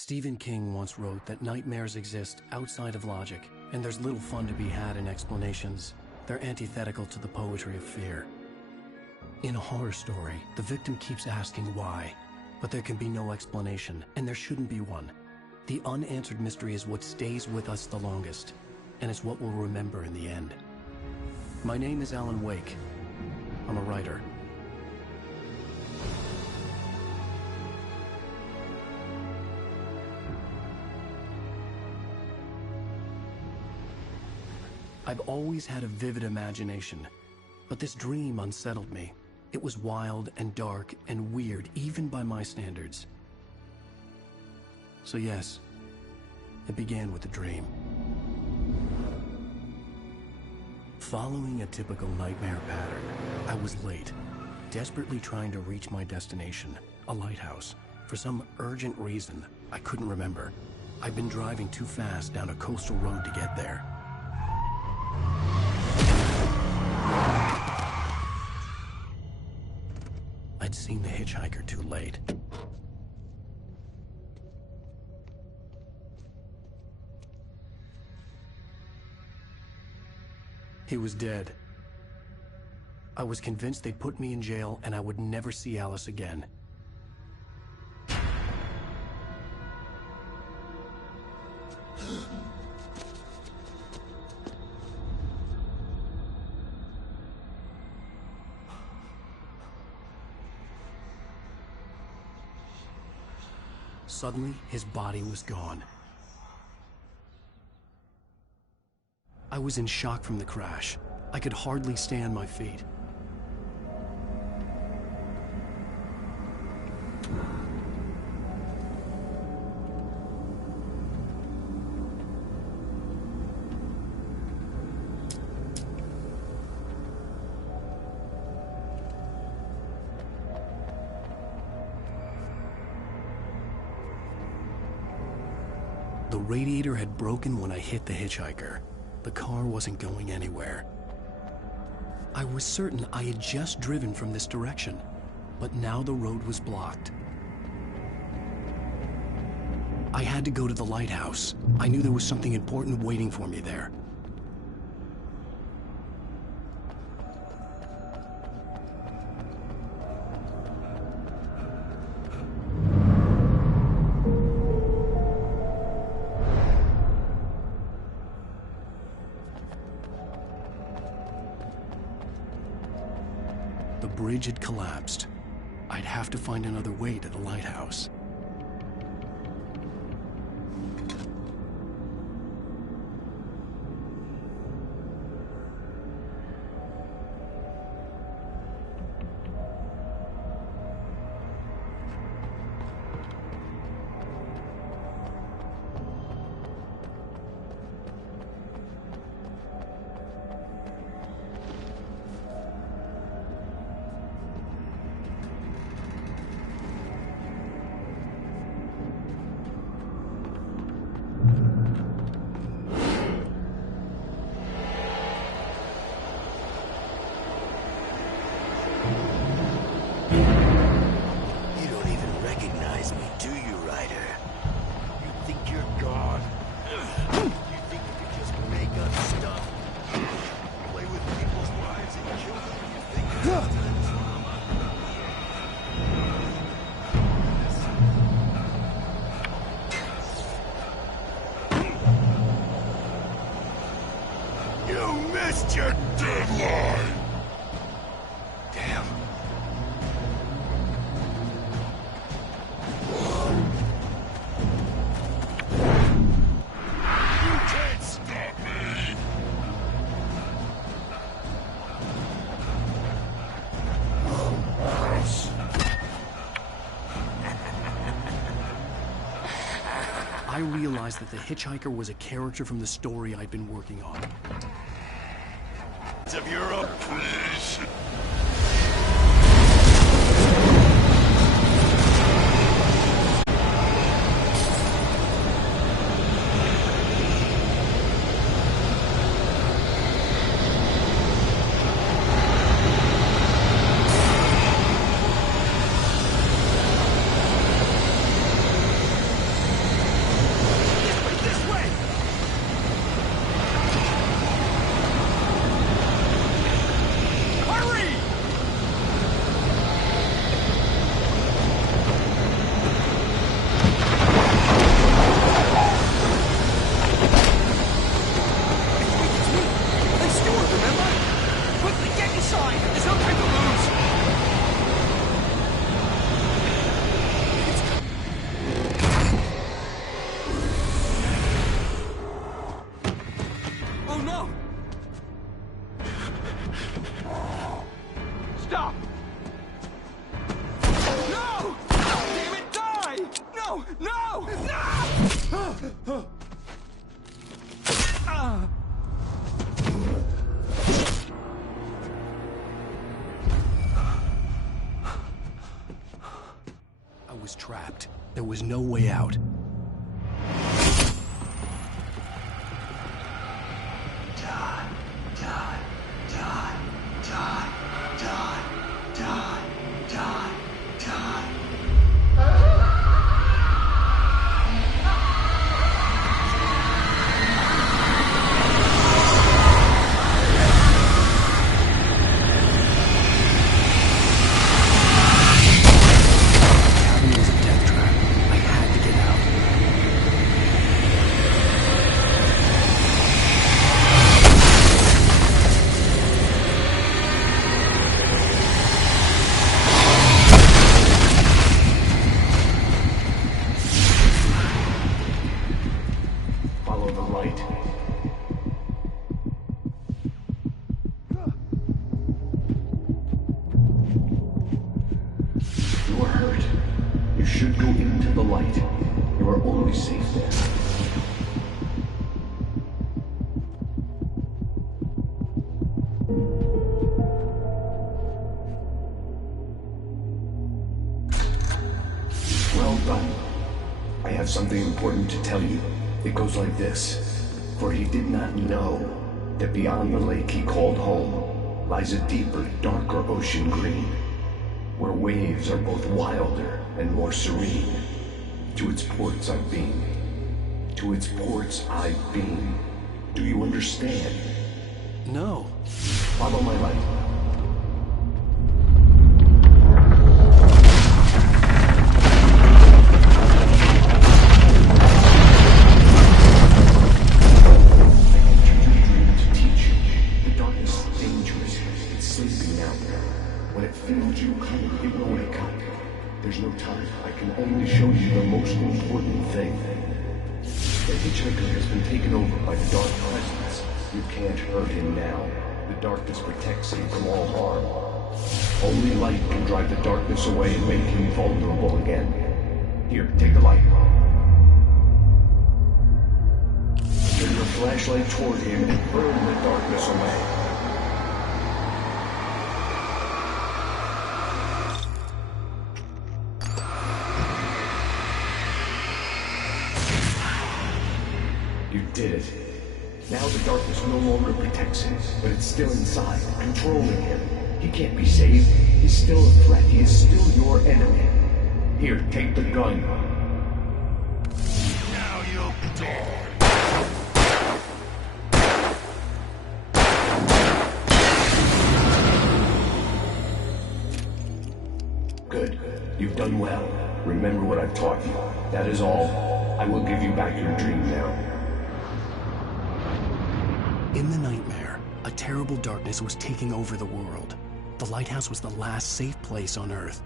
Stephen King once wrote that nightmares exist outside of logic, and there's little fun to be had in explanations. They're antithetical to the poetry of fear. In a horror story, the victim keeps asking why, but there can be no explanation, and there shouldn't be one. The unanswered mystery is what stays with us the longest, and it's what we'll remember in the end. My name is Alan Wake. I'm a writer. I've always had a vivid imagination, but this dream unsettled me. It was wild and dark and weird, even by my standards. So yes, it began with a dream. Following a typical nightmare pattern, I was late, desperately trying to reach my destination, a lighthouse. For some urgent reason, I couldn't remember. I'd been driving too fast down a coastal road to get there. I'd seen the hitchhiker too late. He was dead. I was convinced they'd put me in jail and I would never see Alice again. Suddenly, his body was gone. I was in shock from the crash. I could hardly stay on my feet. The radiator had broken when I hit the hitchhiker. The car wasn't going anywhere. I was certain I had just driven from this direction, but now the road was blocked. I had to go to the lighthouse. I knew there was something important waiting for me there. The bridge had collapsed. I'd have to find another way to the lighthouse. You missed your deadline! Damn. You can't stop me! I realized that the hitchhiker was a character from the story I'd been working on. Of Europe, please. was trapped. There was no way out. Die, die, die, die, die, die, die, die. Something important to tell you. It goes like this. For he did not know that beyond the lake he called home lies a deeper, darker ocean green, where waves are both wilder and more serene. To its ports I've been. To its ports I've been. Do you understand? No. Follow my light. There's no time. I can only show you the most important thing. The hitchhiker has been taken over by the dark presence. You can't hurt him now. The darkness protects him from all harm. Only light can drive the darkness away and make him vulnerable again. Here, take the light. Turn your flashlight toward him and burn the darkness away. You did it. Now the darkness no longer protects him, but it's still inside, controlling him. He can't be saved. He's still a threat. He is still your enemy. Here, take the gun. Now you'll die. Good. You've done well. Remember what I've taught you. That is all. I will give you back your dream now. In the nightmare, a terrible darkness was taking over the world. The lighthouse was the last safe place on Earth.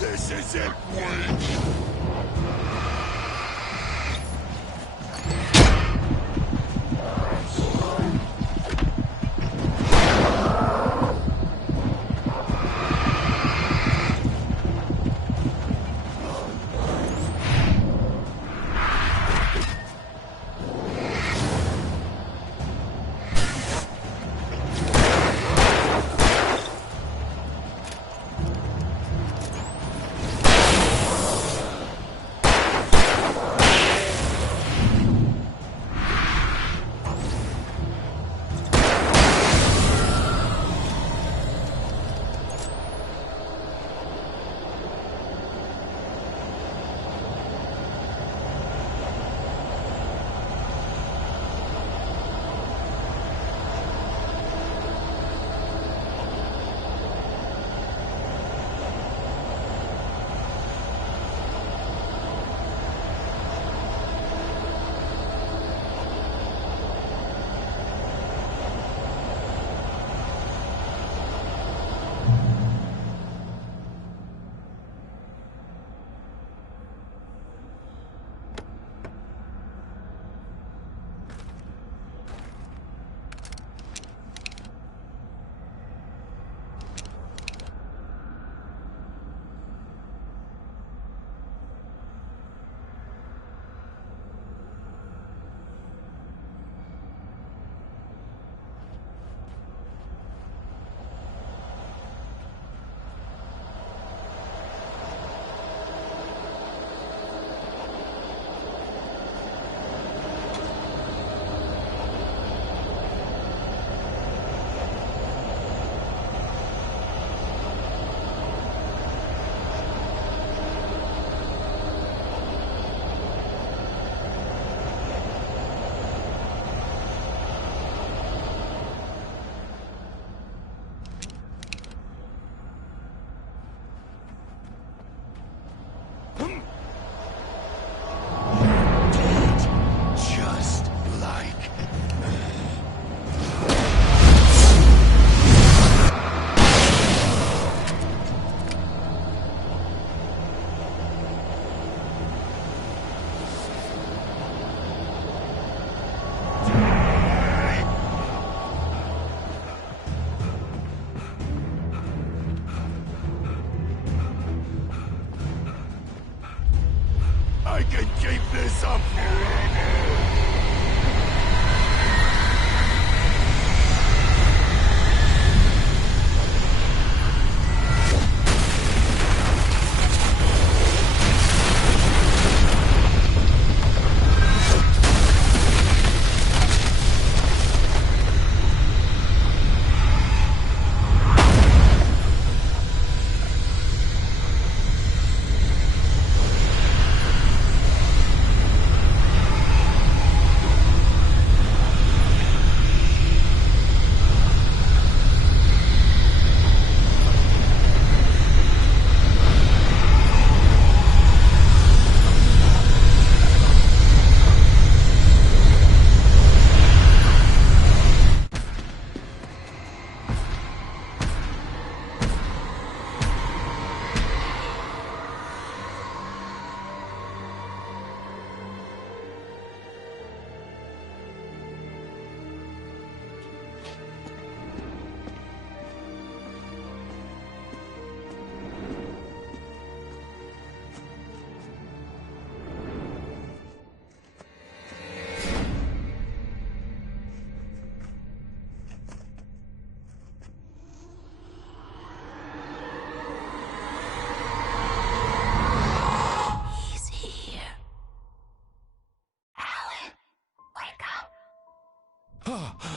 This isn't Wait! I can keep this up forever!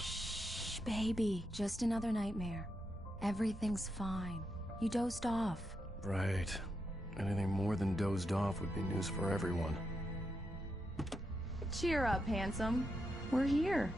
Shh, baby. Just another nightmare. Everything's fine. You dozed off. Right. Anything more than dozed off would be news for everyone. Cheer up, handsome. We're here.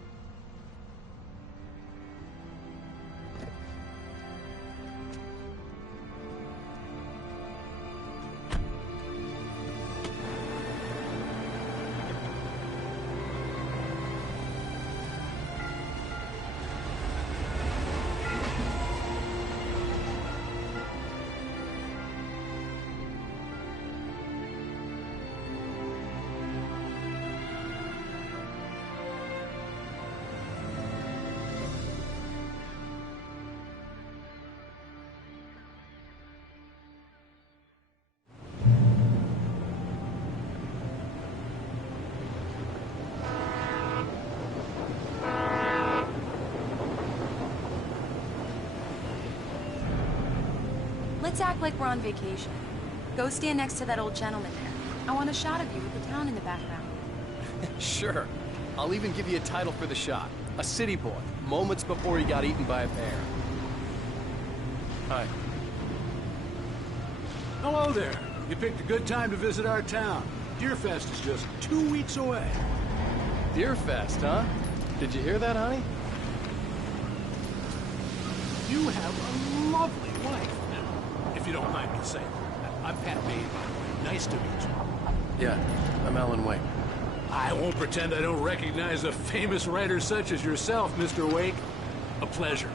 Let's act like we're on vacation. Go stand next to that old gentleman there. I want a shot of you with the town in the background. Sure. I'll even give you a title for the shot. A city boy, moments before he got eaten by a bear. Hi. Hello there. You picked a good time to visit our town. Deerfest is just 2 weeks away. Deerfest, huh? Did you hear that, honey? You have a lovely wife now, if you don't mind me saying. I'm Pat Bain, by the way. Nice to meet you. Yeah, I'm Alan Wake. I won't pretend I don't recognize a famous writer such as yourself, Mr. Wake. A pleasure.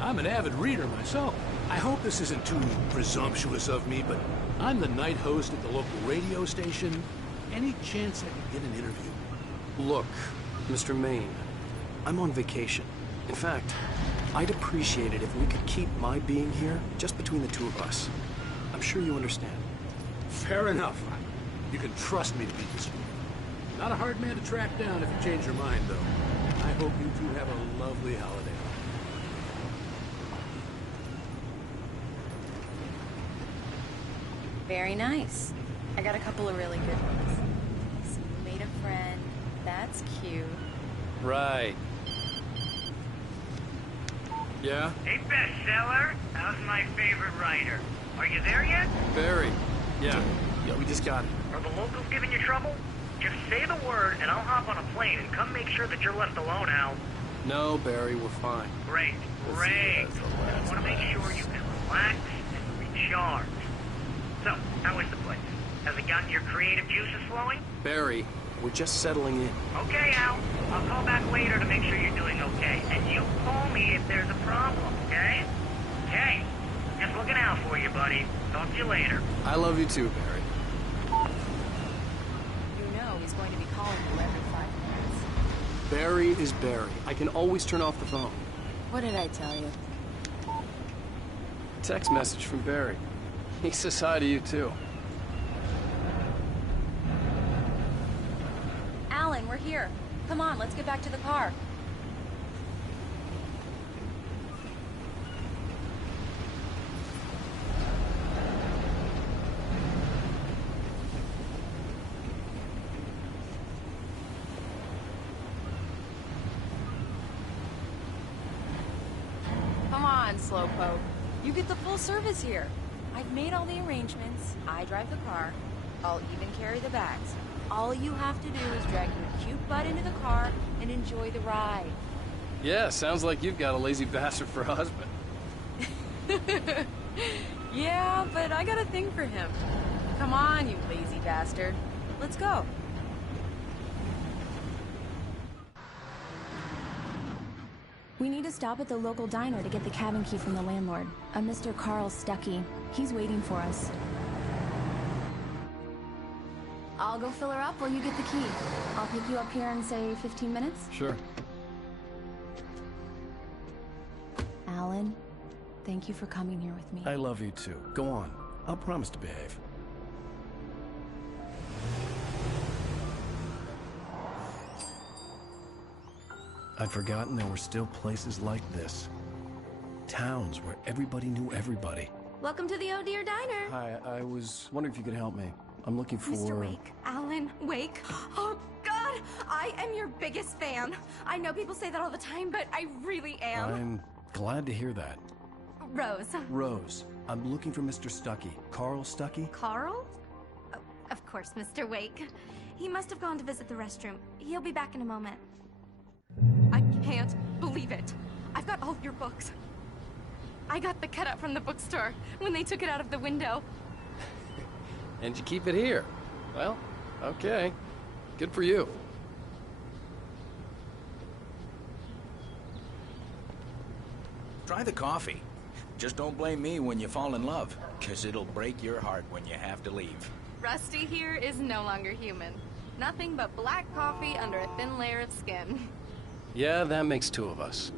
I'm an avid reader myself. I hope this isn't too presumptuous of me, but I'm the night host at the local radio station. Any chance I could get an interview? Look, Mr. Maine, I'm on vacation. In fact, I'd appreciate it if we could keep my being here just between the two of us. I'm sure you understand. Fair enough. You can trust me to be discreet. Not a hard man to track down if you change your mind, though. I hope you two have a lovely holiday. Very nice. I got a couple of really good ones. So you made a friend. That's cute. Right. Yeah? Hey, bestseller. How's my favorite writer? Are you there yet? Barry. Yeah, we just got it. Are the locals giving you trouble? Just say the word, and I'll hop on a plane and come make sure that you're left alone, Al. No, Barry, we're fine. Great. I want to make sure you can relax and recharge. So, how is the place? Has it gotten your creative juices flowing? Barry, we're just settling in. Okay, Al. I'll call back later to make sure you're doing okay. And you call me if there's a problem, okay? Okay. Just looking out for you, buddy. Talk to you later. I love you too, Barry. You know he's going to be calling you every 5 minutes. Barry is Barry. I can always turn off the phone. What did I tell you? Text message from Barry. He says hi to you too. here. Come on, let's get back to the car. Come on, Slowpoke. You get the full service here. I've made all the arrangements. I drive the car. I'll even carry the bags. All you have to do is drag your cute butt into the car and enjoy the ride. Yeah, sounds like you've got a lazy bastard for a husband. Yeah, but I got a thing for him. Come on, you lazy bastard. Let's go. We need to stop at the local diner to get the cabin key from the landlord, a Mr. Carl Stuckey. He's waiting for us. I'll go fill her up while you get the key. I'll pick you up here in, say, 15 minutes? Sure. Alan, thank you for coming here with me. I love you too. Go on. I'll promise to behave. I'd forgotten there were still places like this. Towns where everybody knew everybody. Welcome to the Oh Dear Diner. Hi, I was wondering if you could help me. I'm looking for... Mr. Wake. Alan Wake. Oh, God! I am your biggest fan. I know people say that all the time, but I really am. I'm glad to hear that. Rose. Rose, I'm looking for Mr. Stuckey. Carl Stuckey? Carl? Oh, of course, Mr. Wake. He must have gone to visit the restroom. He'll be back in a moment. I can't believe it. I've got all of your books. I got the cutout from the bookstore when they took it out of the window. And you keep it here. Well, okay. Good for you. Try the coffee. Just don't blame me when you fall in love, 'cause it'll break your heart when you have to leave. Rusty here is no longer human. Nothing but black coffee under a thin layer of skin. Yeah, that makes two of us.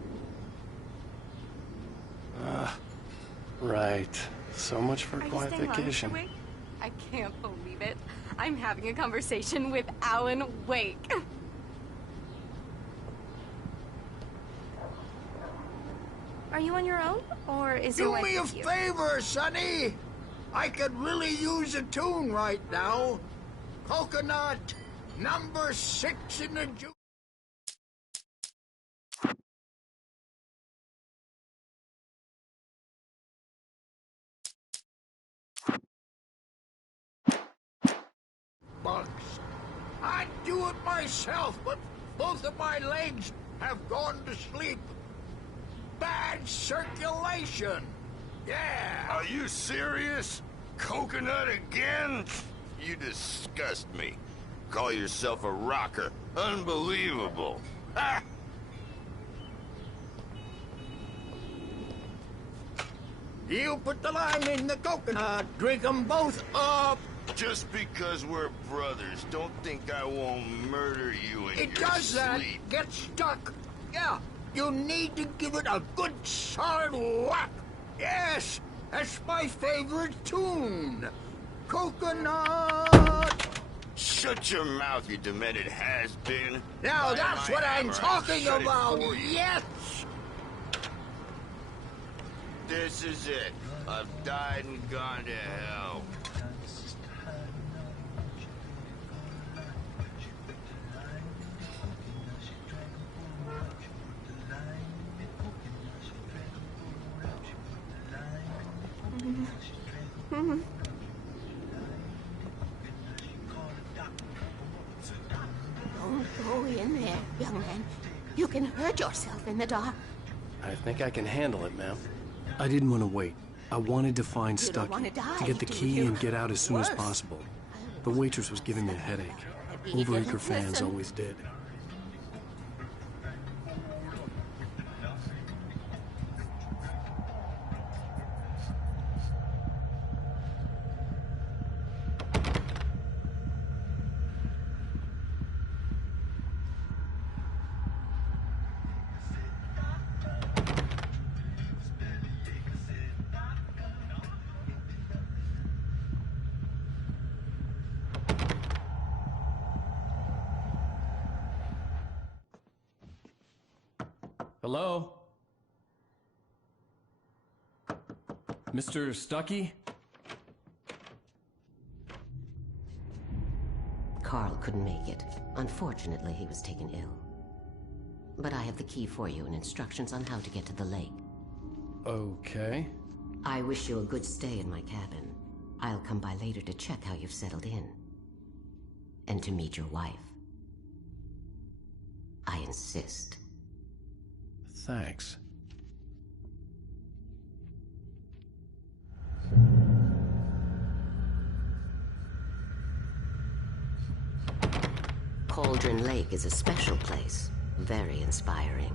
Right. So much for a quiet vacation. I can't believe it. I'm having a conversation with Alan Wake. Are you on your own, or is your Do wife me a with you? favor, Sonny. I could really use a tune right now. Coconut, number 6 in the juice. Bugs. I'd do it myself, but both of my legs have gone to sleep. Bad circulation. Yeah. Are you serious? Coconut again? You disgust me. Call yourself a rocker. Unbelievable. Ha! You put the lime in the coconut. Drink them both up. Just because we're brothers, don't think I won't murder you in It your does that. sleep. Get stuck. Yeah, you need to give it a good solid whack. Yes, that's my favorite tune. Coconut. Shut your mouth, you demented has-been. Now By that's my what I'm hammer, talking I'll shut it about. for you. Yes. This is it. I've died and gone to hell. Don't go in there, young man. You can hurt yourself in the dark. I think I can handle it, ma'am. I didn't want to wait. I wanted to find You don't wanna Stuckey, die, to get the do key you? and get out as soon as Worse. possible. The waitress was giving me a headache. You Overeager didn't fans listen. always did. Hello? Mr. Stuckey? Carl couldn't make it. Unfortunately, he was taken ill. But I have the key for you and instructions on how to get to the lake. Okay. I wish you a good stay in my cabin. I'll come by later to check how you've settled in. And to meet your wife. I insist. Thanks. Cauldron Lake is a special place. Very inspiring.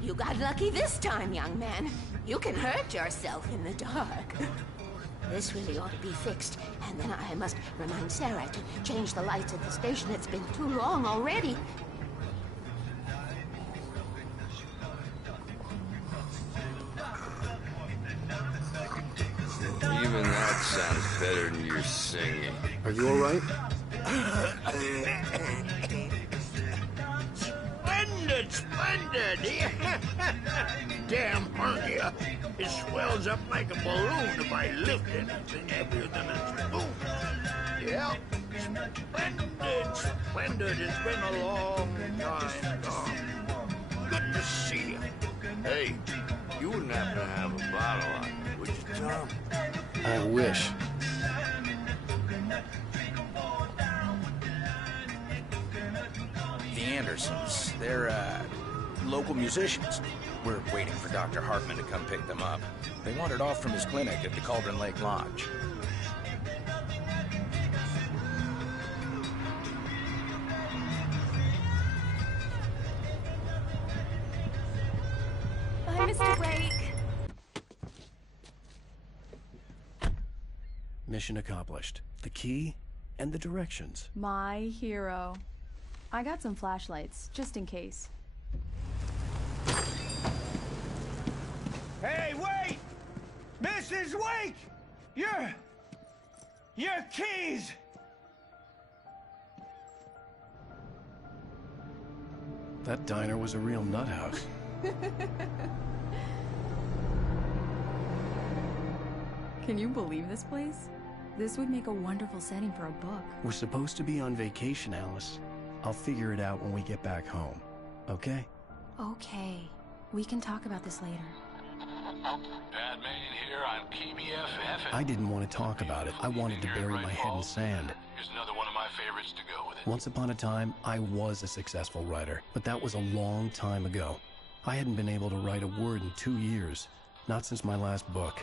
You got lucky this time, young man. You can hurt yourself in the dark. This really ought to be fixed, and then I must remind Sarah to change the lights at the station. It's been too long already. Even that sounds better than your singing. Are you all right? Splendid, splendid! Damn hernia. It swells up like a balloon if I lift anything heavier than a spoon. Yeah, splendid, splendid. It's been a long time gone. Good to see you. Hey, you wouldn't happen to have a bottle on you, would you, Tom? I wish. The Andersons, they're, local musicians. We're waiting for Dr. Hartman to come pick them up. They wandered off from his clinic at the Cauldron Lake Lodge. Bye, Mr. Wake. Mission accomplished. The key and the directions. My hero. I got some flashlights, just in case. Hey, wait! Mrs. Wake! Your keys! That diner was a real nut house. Can you believe this place? This would make a wonderful setting for a book. We're supposed to be on vacation, Alice. I'll figure it out when we get back home. Okay? Okay. We can talk about this later. Batman here on KBFF. I didn't want to talk about it. I wanted to bury my head in sand. Here's another one of my favorites to go with it. Once upon a time, I was a successful writer, but that was a long time ago. I hadn't been able to write a word in 2 years. Not since my last book.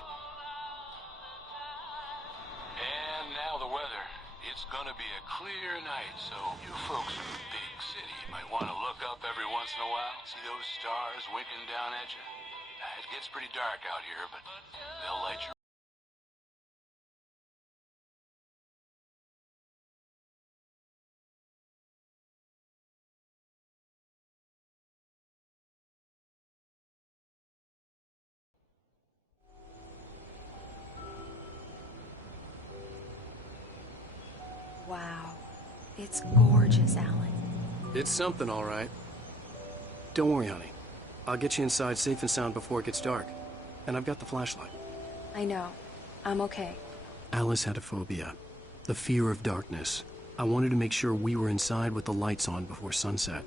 And now the weather. It's gonna be a clear night, so you folks in the big city might want to look up every once in a while. See those stars winking down at you? It gets pretty dark out here, but they'll light you. Wow. It's gorgeous, Alan. It's something, all right. Don't worry, honey. I'll get you inside safe and sound before it gets dark. And I've got the flashlight. I know. I'm okay. Alice had a phobia. The fear of darkness. I wanted to make sure we were inside with the lights on before sunset.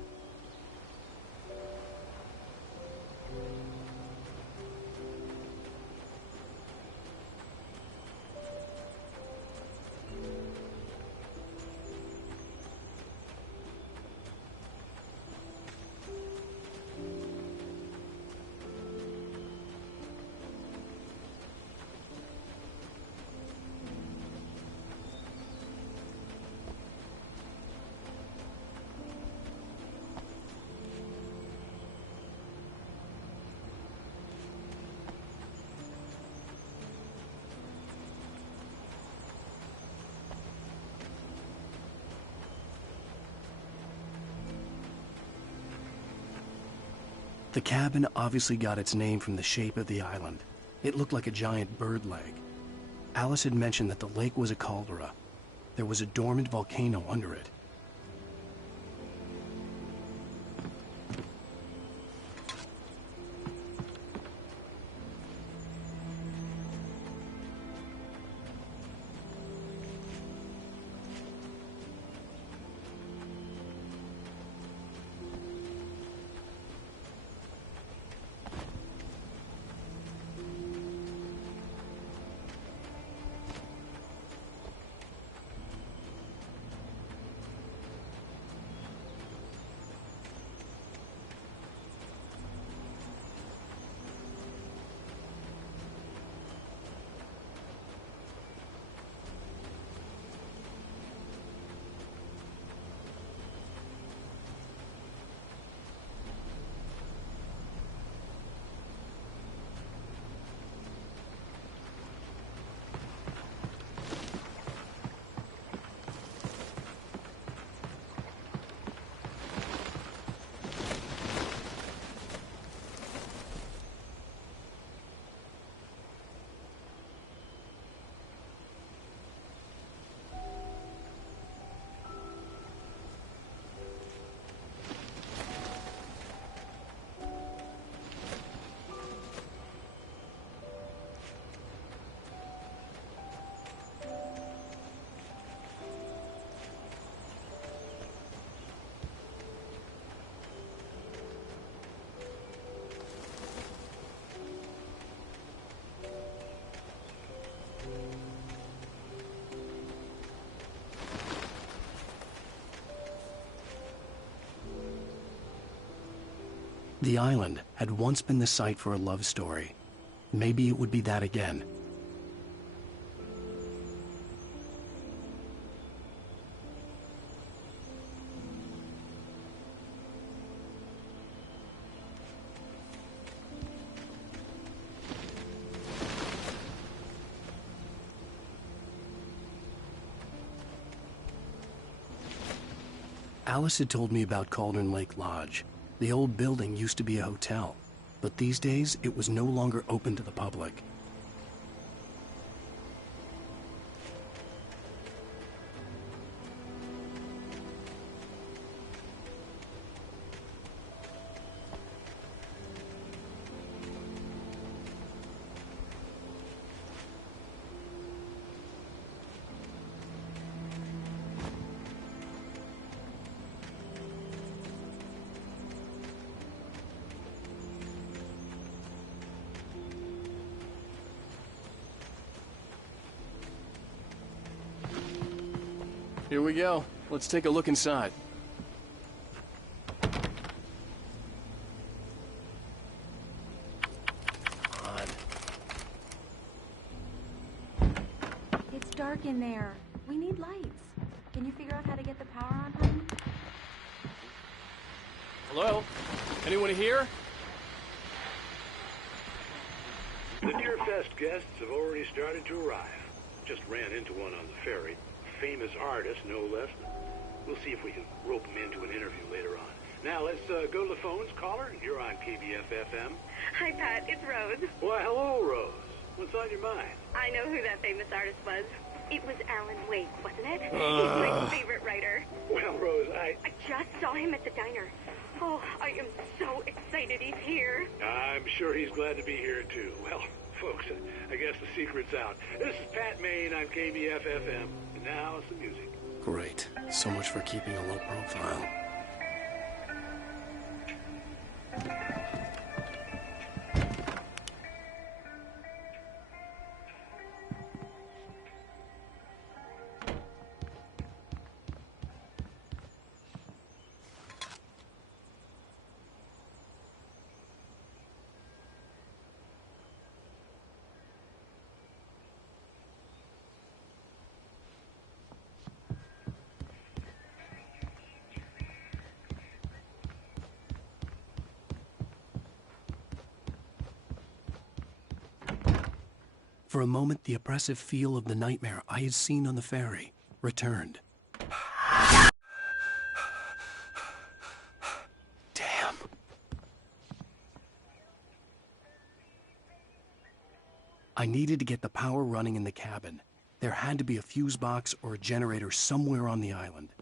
The cabin obviously got its name from the shape of the island. It looked like a giant bird leg. Alice had mentioned that the lake was a caldera. There was a dormant volcano under it. The island had once been the site for a love story. Maybe it would be that again. Alice had told me about Cauldron Lake Lodge. The old building used to be a hotel, but these days it was no longer open to the public. Here we go. Let's take a look inside. It's dark in there. We need lights. Can you figure out how to get the power on, honey? Hello? Anyone here? The Deer Fest guests have already started to arrive. Just ran into one on the ferry. Famous artist, no less. We'll see if we can rope him into an interview later on. Now, let's go to the phones. Caller, you're on KBF-FM. Hi, Pat. It's Rose. Why, hello, Rose. What's on your mind? I know who that famous artist was. It was Alan Wake, wasn't it? He's my favorite writer. Well, Rose, I just saw him at the diner. Oh, I am so excited he's here. I'm sure he's glad to be here, too. Well, folks, I guess the secret's out. This is Pat Maine on KBF-FM. And now, some music. Great. So much for keeping a low profile. For a moment, the oppressive feel of the nightmare I had seen on the ferry returned. Damn. I needed to get the power running in the cabin. There had to be a fuse box or a generator somewhere on the island.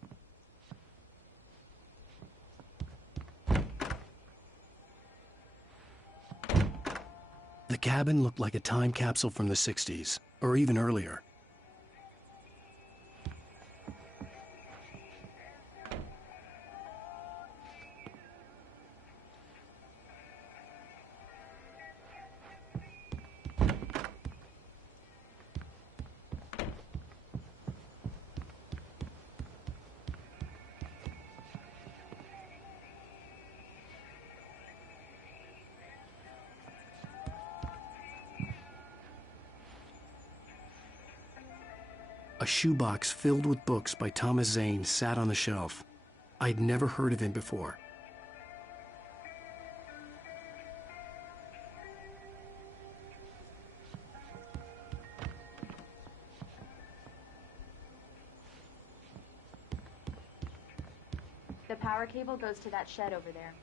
The cabin looked like a time capsule from the 60s, or even earlier. A shoebox filled with books by Thomas Zane sat on the shelf. I'd never heard of him before. The power cable goes to that shed over there.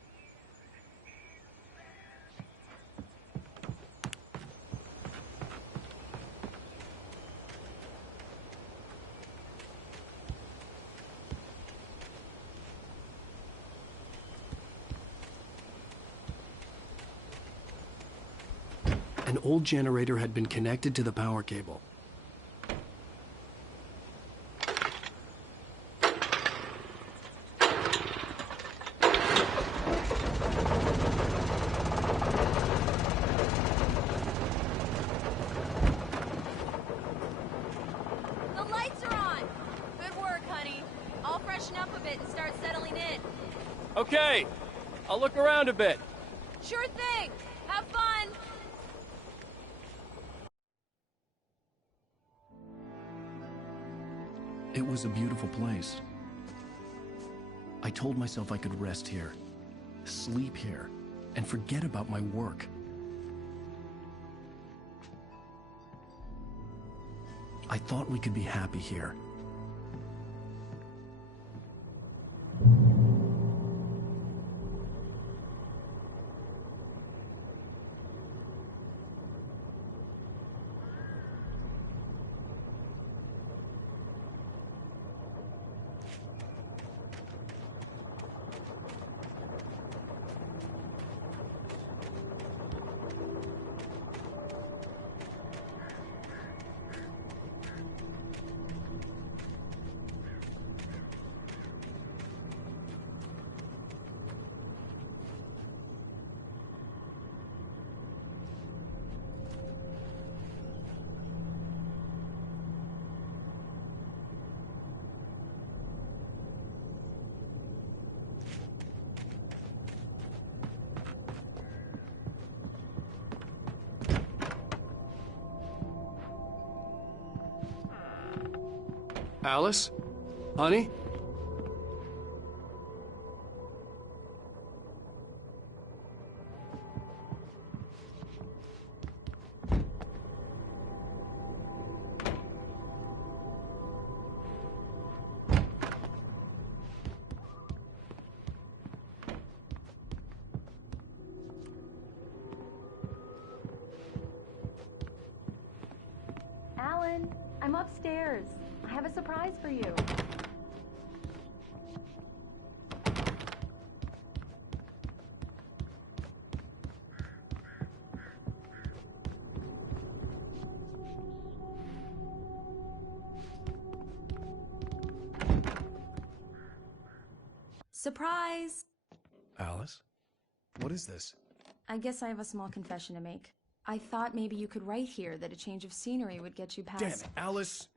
An old generator had been connected to the power cable. The lights are on! Good work, honey. I'll freshen up a bit and start settling in. Okay, I'll look around a bit. Sure thing! Have fun! It was a beautiful place. I told myself I could rest here, sleep here, and forget about my work. I thought we could be happy here. Alice? Honey? Alan, I'm upstairs. I have a surprise for you. Surprise! Alice? What is this? I guess I have a small confession to make. I thought maybe you could write here that a change of scenery would get you past... Damn it, Alice!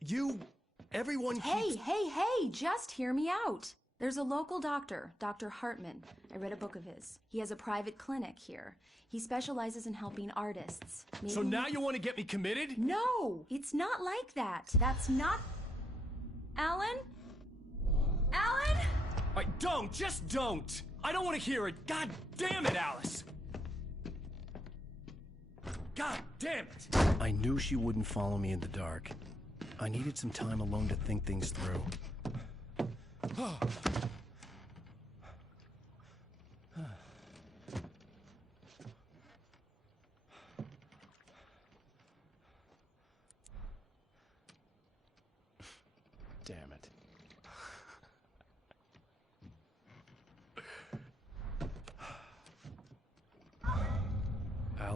Everyone Hey, keeps... hey, just hear me out! There's a local doctor, Dr. Hartman. I read a book of his. He has a private clinic here. He specializes in helping artists. Maybe... So now you want to get me committed? No! It's not like that. That's not... Alan? Alan? Just don't! I don't want to hear it! God damn it, Alice! God damn it! I knew she wouldn't follow me in the dark. I needed some time alone to think things through.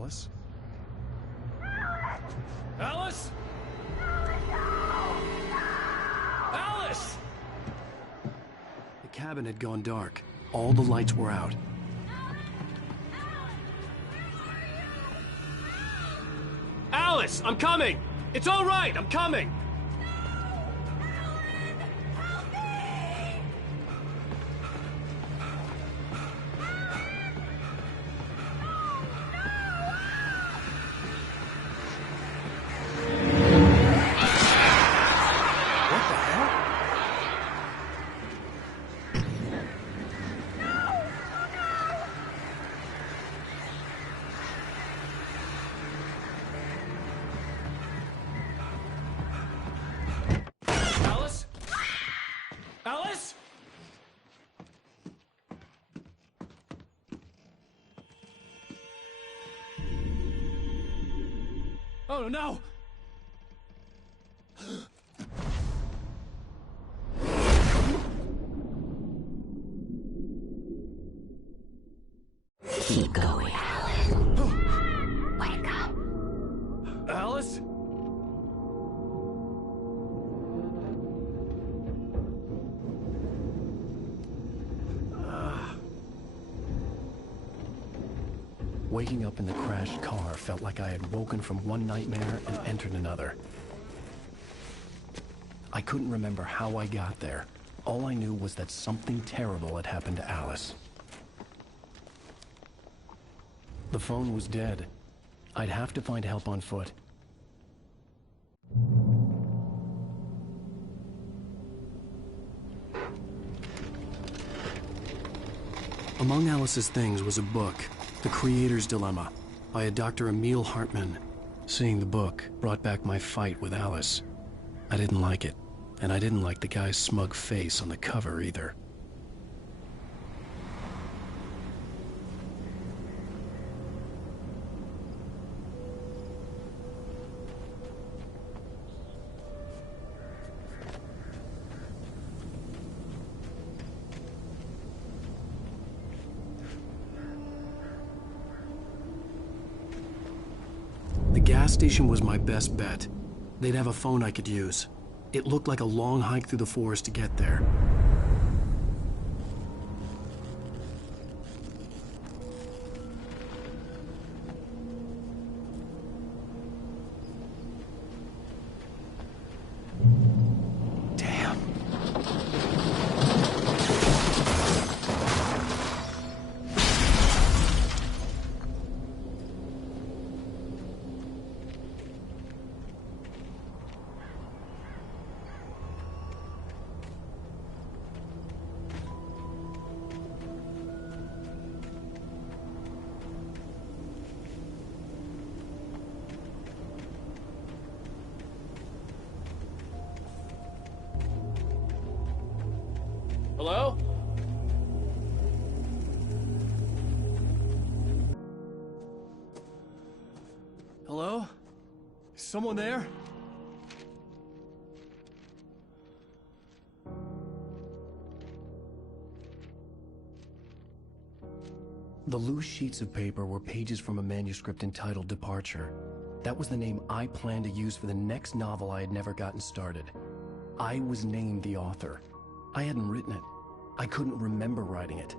Alice? Alice? Alice! The cabin had gone dark. All the lights were out. Alice, I'm coming! It's all right, I'm coming! Alice? Alice? Oh no! Keep going, Alice. Wake up. Alice? Waking up in the crashed car felt like I had woken from one nightmare and entered another. I couldn't remember how I got there. All I knew was that something terrible had happened to Alice. The phone was dead. I'd have to find help on foot. Among Alice's things was a book, The Creator's Dilemma, by a Dr. Emil Hartman. Seeing the book brought back my fight with Alice. I didn't like it, and I didn't like the guy's smug face on the cover either. The gas station was my best bet. They'd have a phone I could use. It looked like a long hike through the forest to get there. Hello? Hello? Is someone there? The loose sheets of paper were pages from a manuscript entitled Departure. That was the name I planned to use for the next novel I had never gotten started. I was named the author. I hadn't written it. I couldn't remember writing it.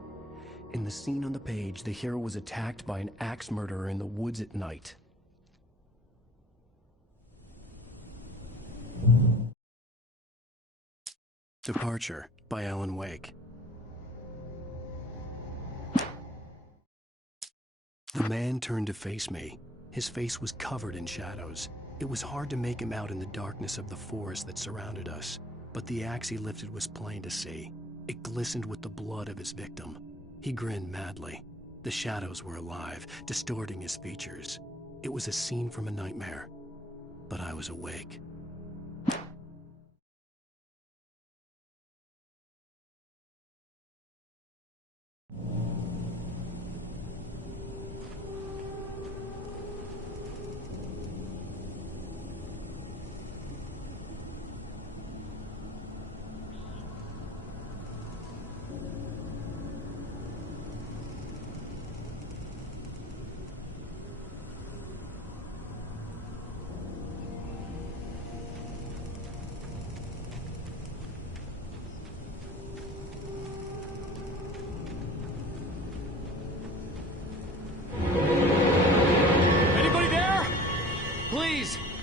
In the scene on the page, the hero was attacked by an axe murderer in the woods at night. Departure by Alan Wake. The man turned to face me. His face was covered in shadows. It was hard to make him out in the darkness of the forest that surrounded us, but the axe he lifted was plain to see. It glistened with the blood of his victim. He grinned madly. The shadows were alive, distorting his features. It was a scene from a nightmare, but I was awake.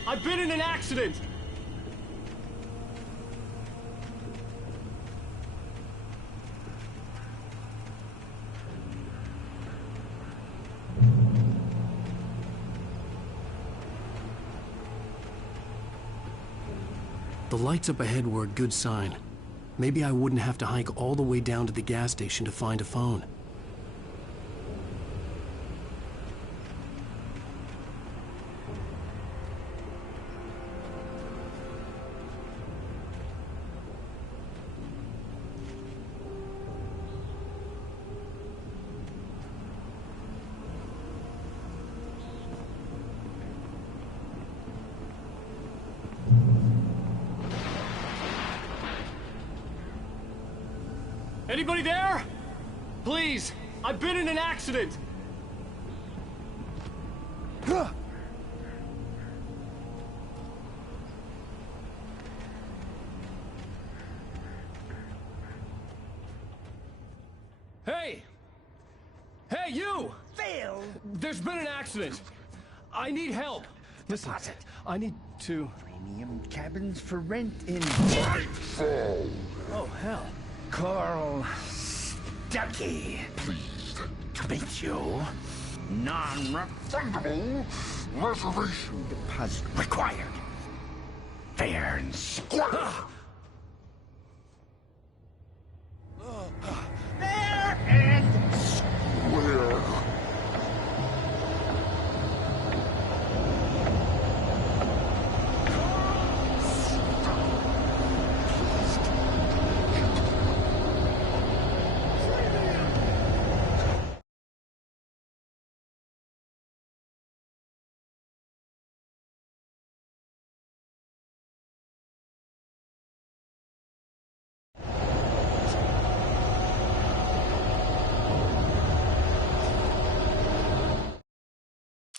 I've been in an accident! The lights up ahead were a good sign. Maybe I wouldn't have to hike all the way down to the gas station to find a phone. Anybody there? Please, I've been in an accident! Hey! Hey, you! Phil! There's been an accident. I need help. Listen, I need to... Premium cabins for rent in... Oh, hell. Carl Stucky. Pleased to meet you. Non-refundable reservation deposit required. Fair and square. Fair and square.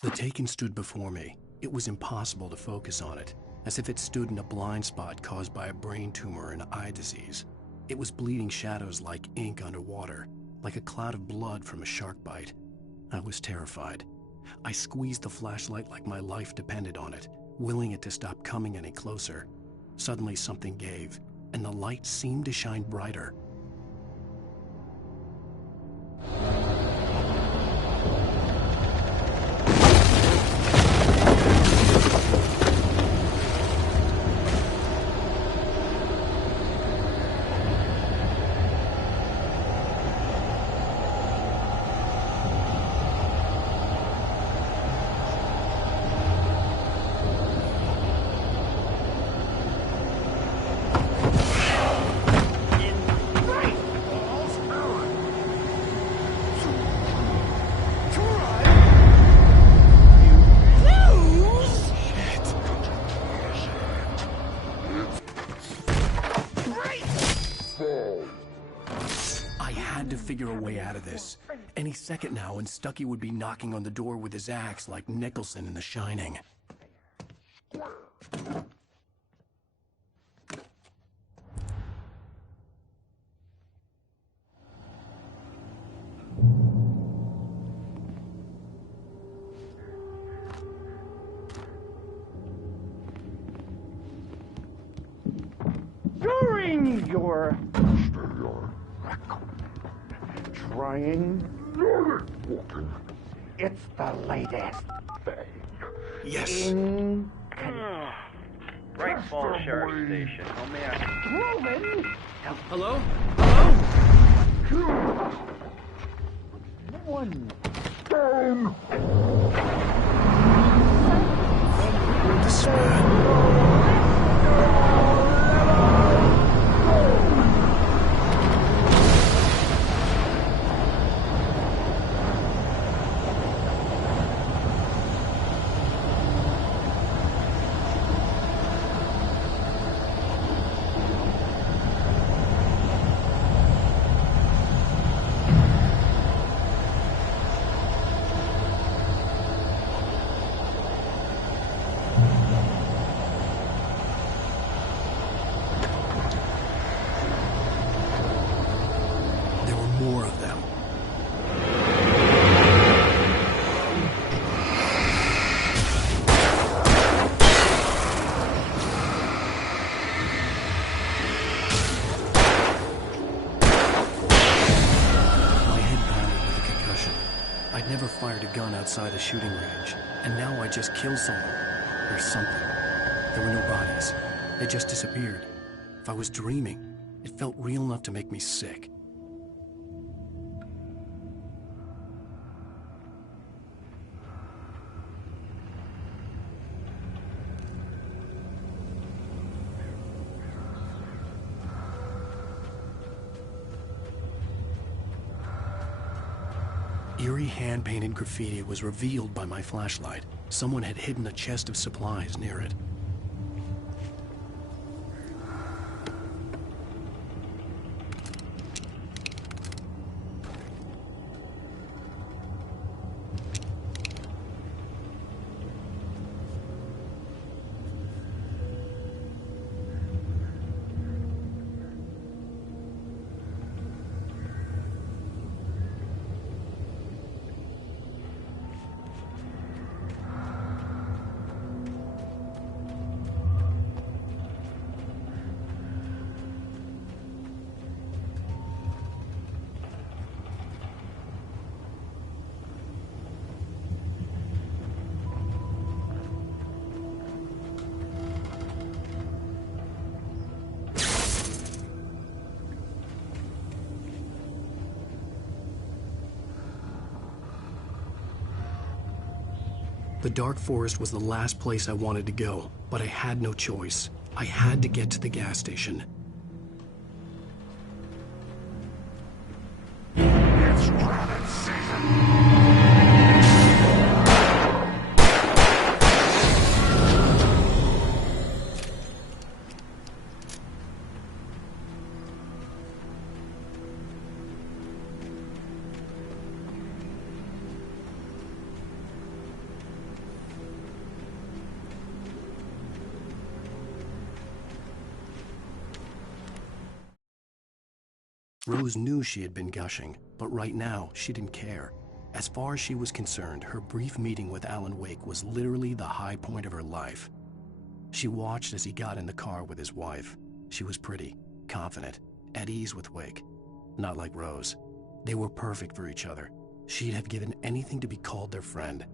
The Taken stood before me. It was impossible to focus on it, as if it stood in a blind spot caused by a brain tumor and eye disease. It was bleeding shadows like ink underwater, like a cloud of blood from a shark bite. I was terrified. I squeezed the flashlight like my life depended on it, willing it to stop coming any closer. Suddenly something gave, and the light seemed to shine brighter. Figure a way out of this. Any second now, and Stucky would be knocking on the door with his axe like Nicholson in The Shining. During your... trying... It's the latest thing. Yes. In... Right Falls Sheriff Station. How may I... Roman! Hello? Hello? One down! More of them. never fired a gun outside a shooting range, and now I just killed someone. Or something. There were no bodies. They just disappeared. If I was dreaming, it felt real enough to make me sick. Eerie hand-painted graffiti was revealed by my flashlight. Someone had hidden a chest of supplies near it. The dark forest was the last place I wanted to go, but I had no choice. I had to get to the gas station. It's rabbit season! Rose knew she had been gushing, but right now, she didn't care. As far as she was concerned, her brief meeting with Alan Wake was literally the high point of her life. She watched as he got in the car with his wife. She was pretty, confident, at ease with Wake. Not like Rose. They were perfect for each other. She'd have given anything to be called their friend.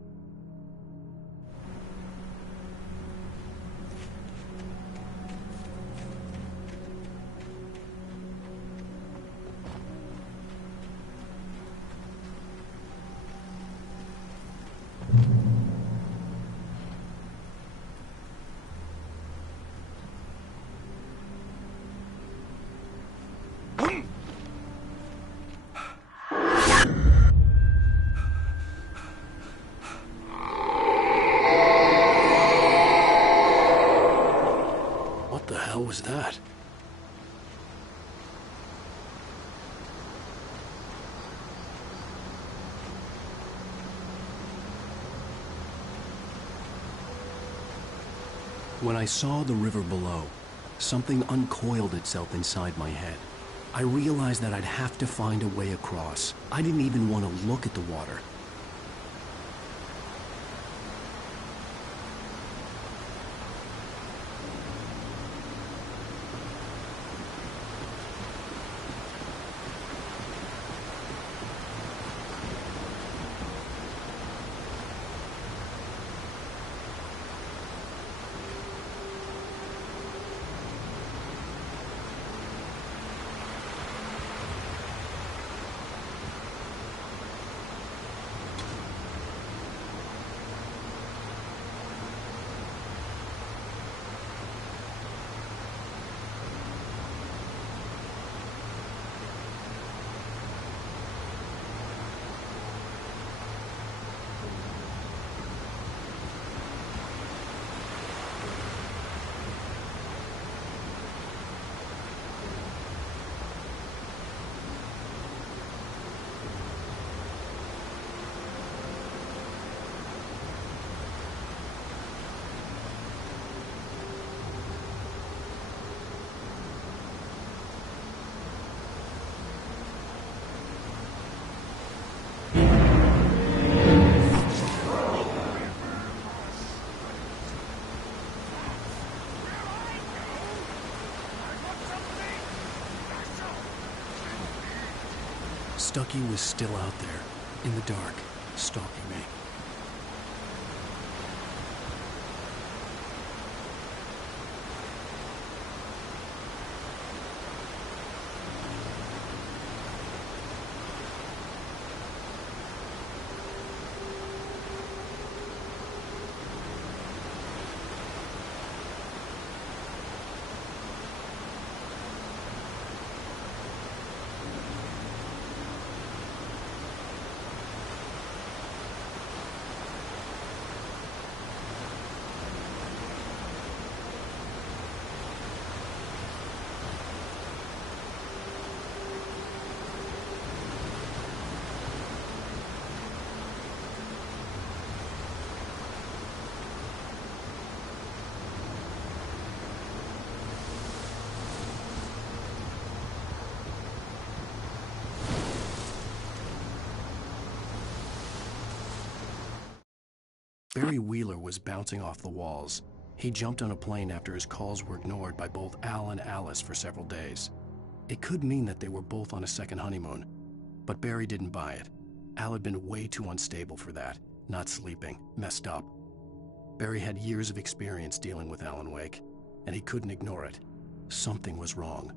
What was that? When I saw the river below, something uncoiled itself inside my head. I realized that I'd have to find a way across. I didn't even want to look at the water. Stucky was still out there, in the dark. stalking me. Barry Wheeler was bouncing off the walls. He jumped on a plane after his calls were ignored by both Al and Alice for several days. It could mean that they were both on a second honeymoon, but Barry didn't buy it. Al had been way too unstable for that, not sleeping, messed up. Barry had years of experience dealing with Alan Wake, and he couldn't ignore it. Something was wrong.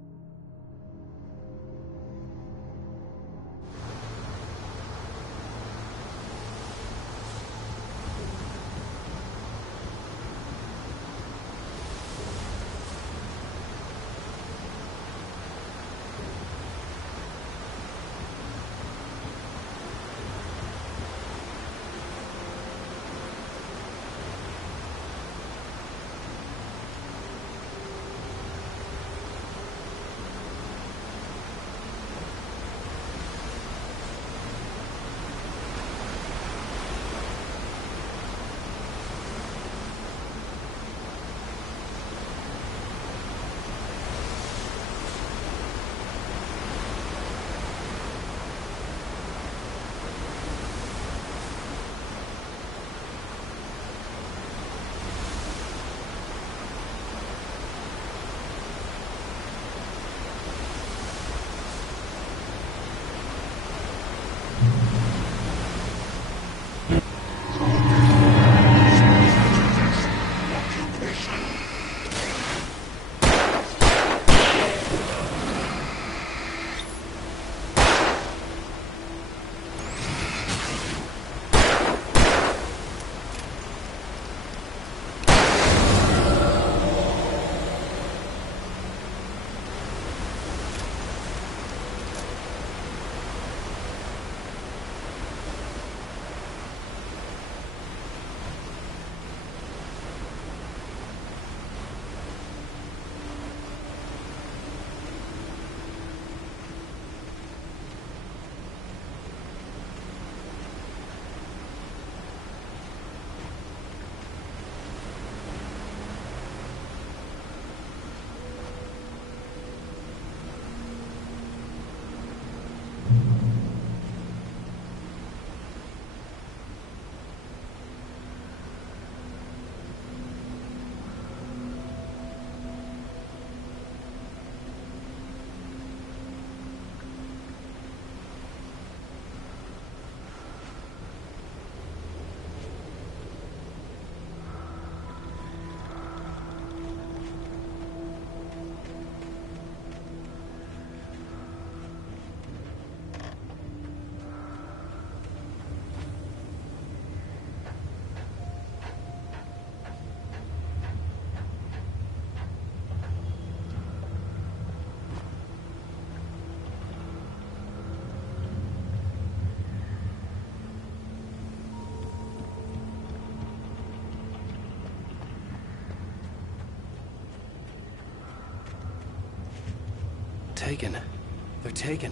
Taken. They're taken.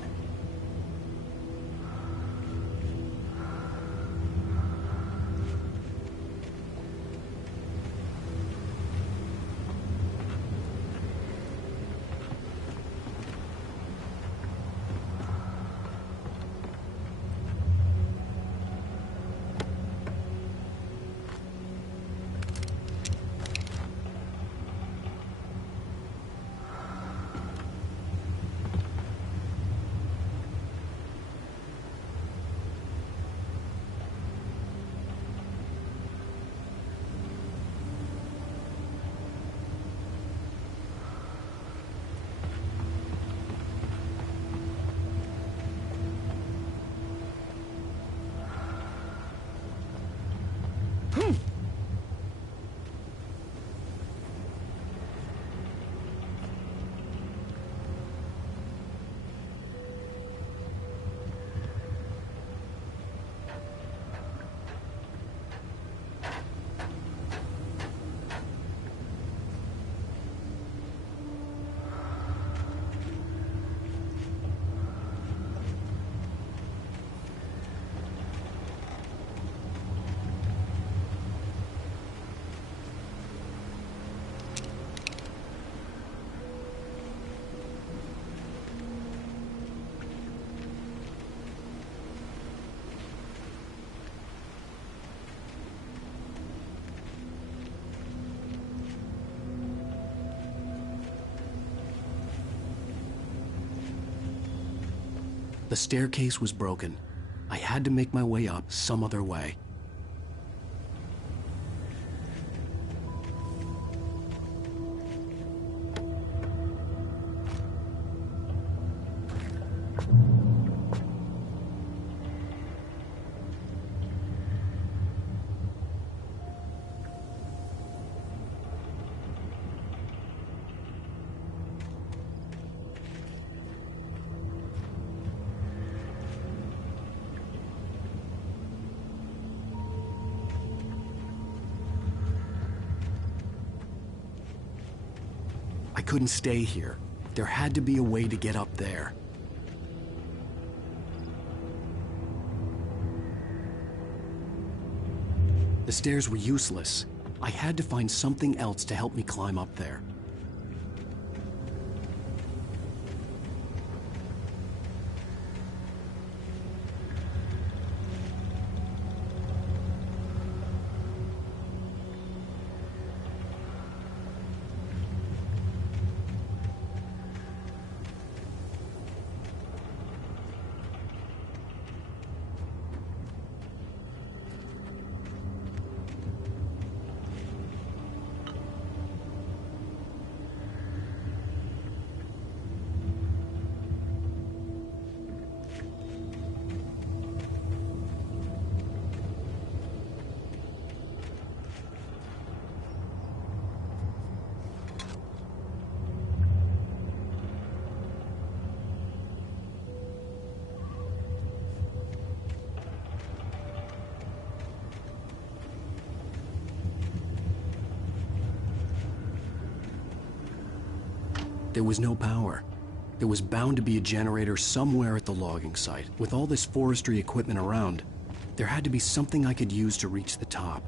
The staircase was broken. I had to make my way up some other way. I couldn't stay here. There had to be a way to get up there. The stairs were useless. I had to find something else to help me climb up there. There was no power. There was bound to be a generator somewhere at the logging site. With all this forestry equipment around, there had to be something I could use to reach the top.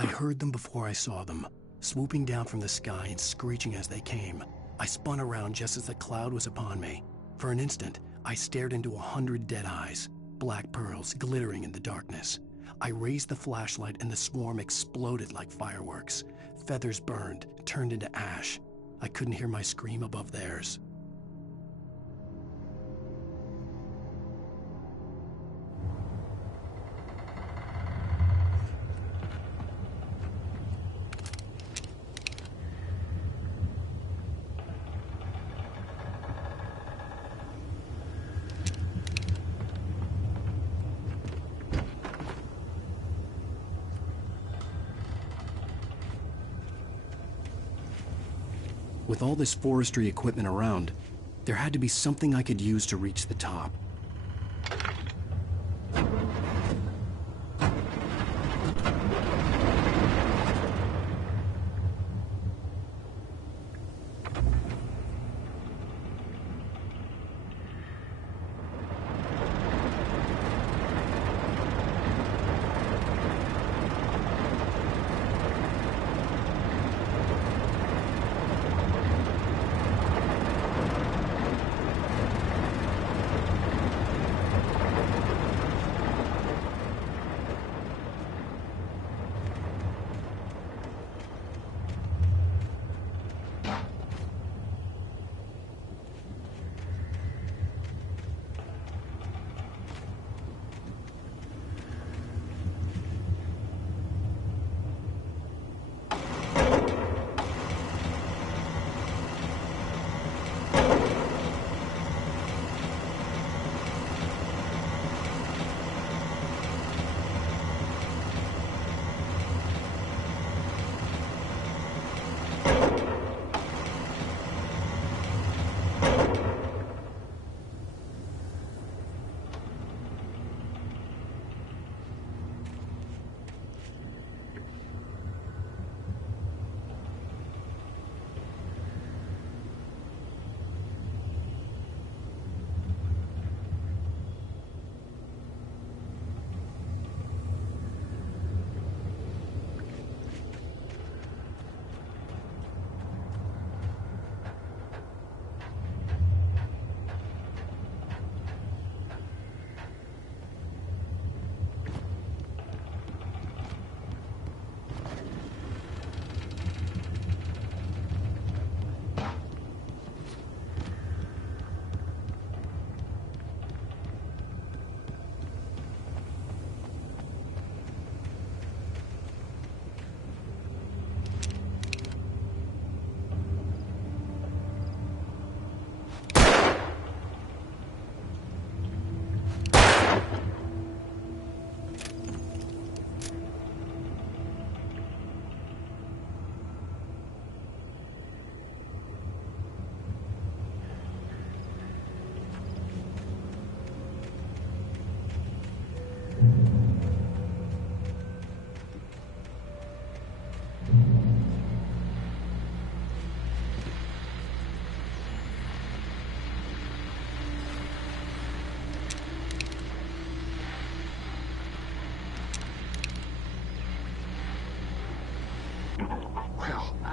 I heard them before I saw them, swooping down from the sky and screeching as they came. I spun around just as the cloud was upon me. For an instant, I stared into 100 dead eyes, black pearls glittering in the darkness. I raised the flashlight and the swarm exploded like fireworks. Feathers burned, turned into ash. I couldn't hear my scream above theirs. With all this forestry equipment around, there had to be something I could use to reach the top.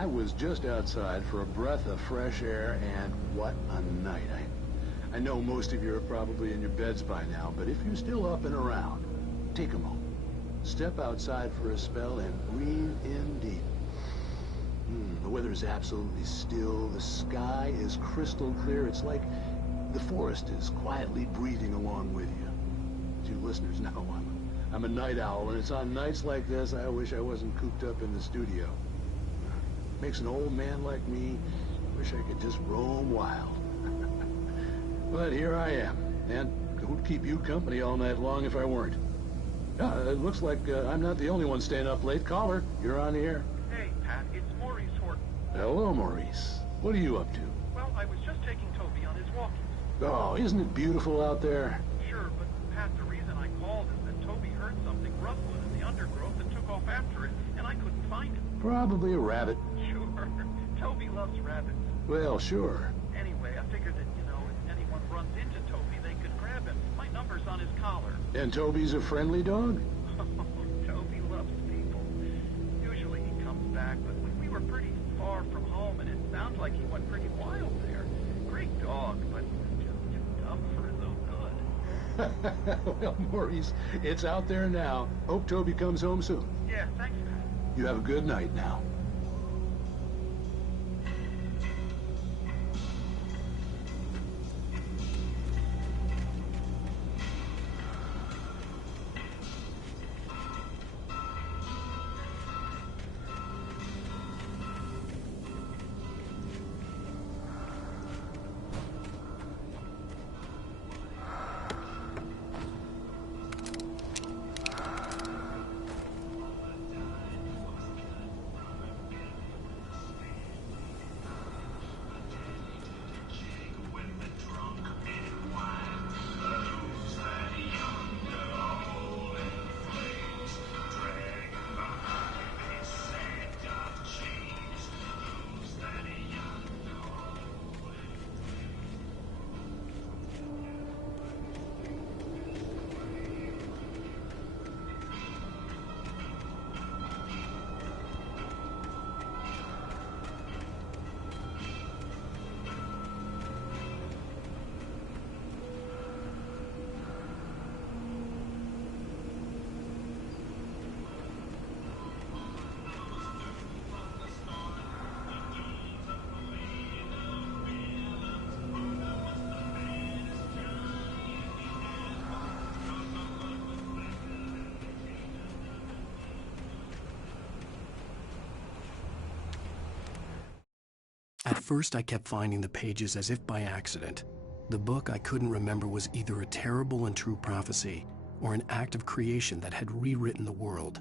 was just outside for a breath of fresh air, and what a night. I know most of you are probably in your beds by now, but if you're still up and around, take a moment. Step outside for a spell and breathe in deep. The weather is absolutely still. The sky is crystal clear. It's like the forest is quietly breathing along with you. To you listeners, know I'm a night owl, and it's on nights like this I wish I wasn't cooped up in the studio. Makes an old man like me wish I could just roam wild. But here I am, and who'd keep you company all night long if I weren't? It looks like I'm not the only one staying up late. Caller, you're on the air. Hey, Pat, it's Maurice Horton. Hello, Maurice. What are you up to? Well, I was just taking Toby on his walkies. Oh, isn't it beautiful out there? Sure, but Pat, the reason I called is that Toby heard something rustling in the undergrowth and took off after it, and I couldn't find it. Probably a rabbit. Sure. Toby loves rabbits. Well, sure. Anyway, I figured that, if anyone runs into Toby, they could grab him. My number's on his collar. And Toby's a friendly dog? Toby loves people. Usually he comes back, but we were pretty far from home, and it sounds like he went pretty wild there. Great dog, but just too dumb for his own good. Well, Maurice, it's out there now. Hope Toby comes home soon. Yeah, thanks, Pat. You have a good night now. At first, I kept finding the pages as if by accident. The book I couldn't remember was either a terrible and true prophecy or an act of creation that had rewritten the world.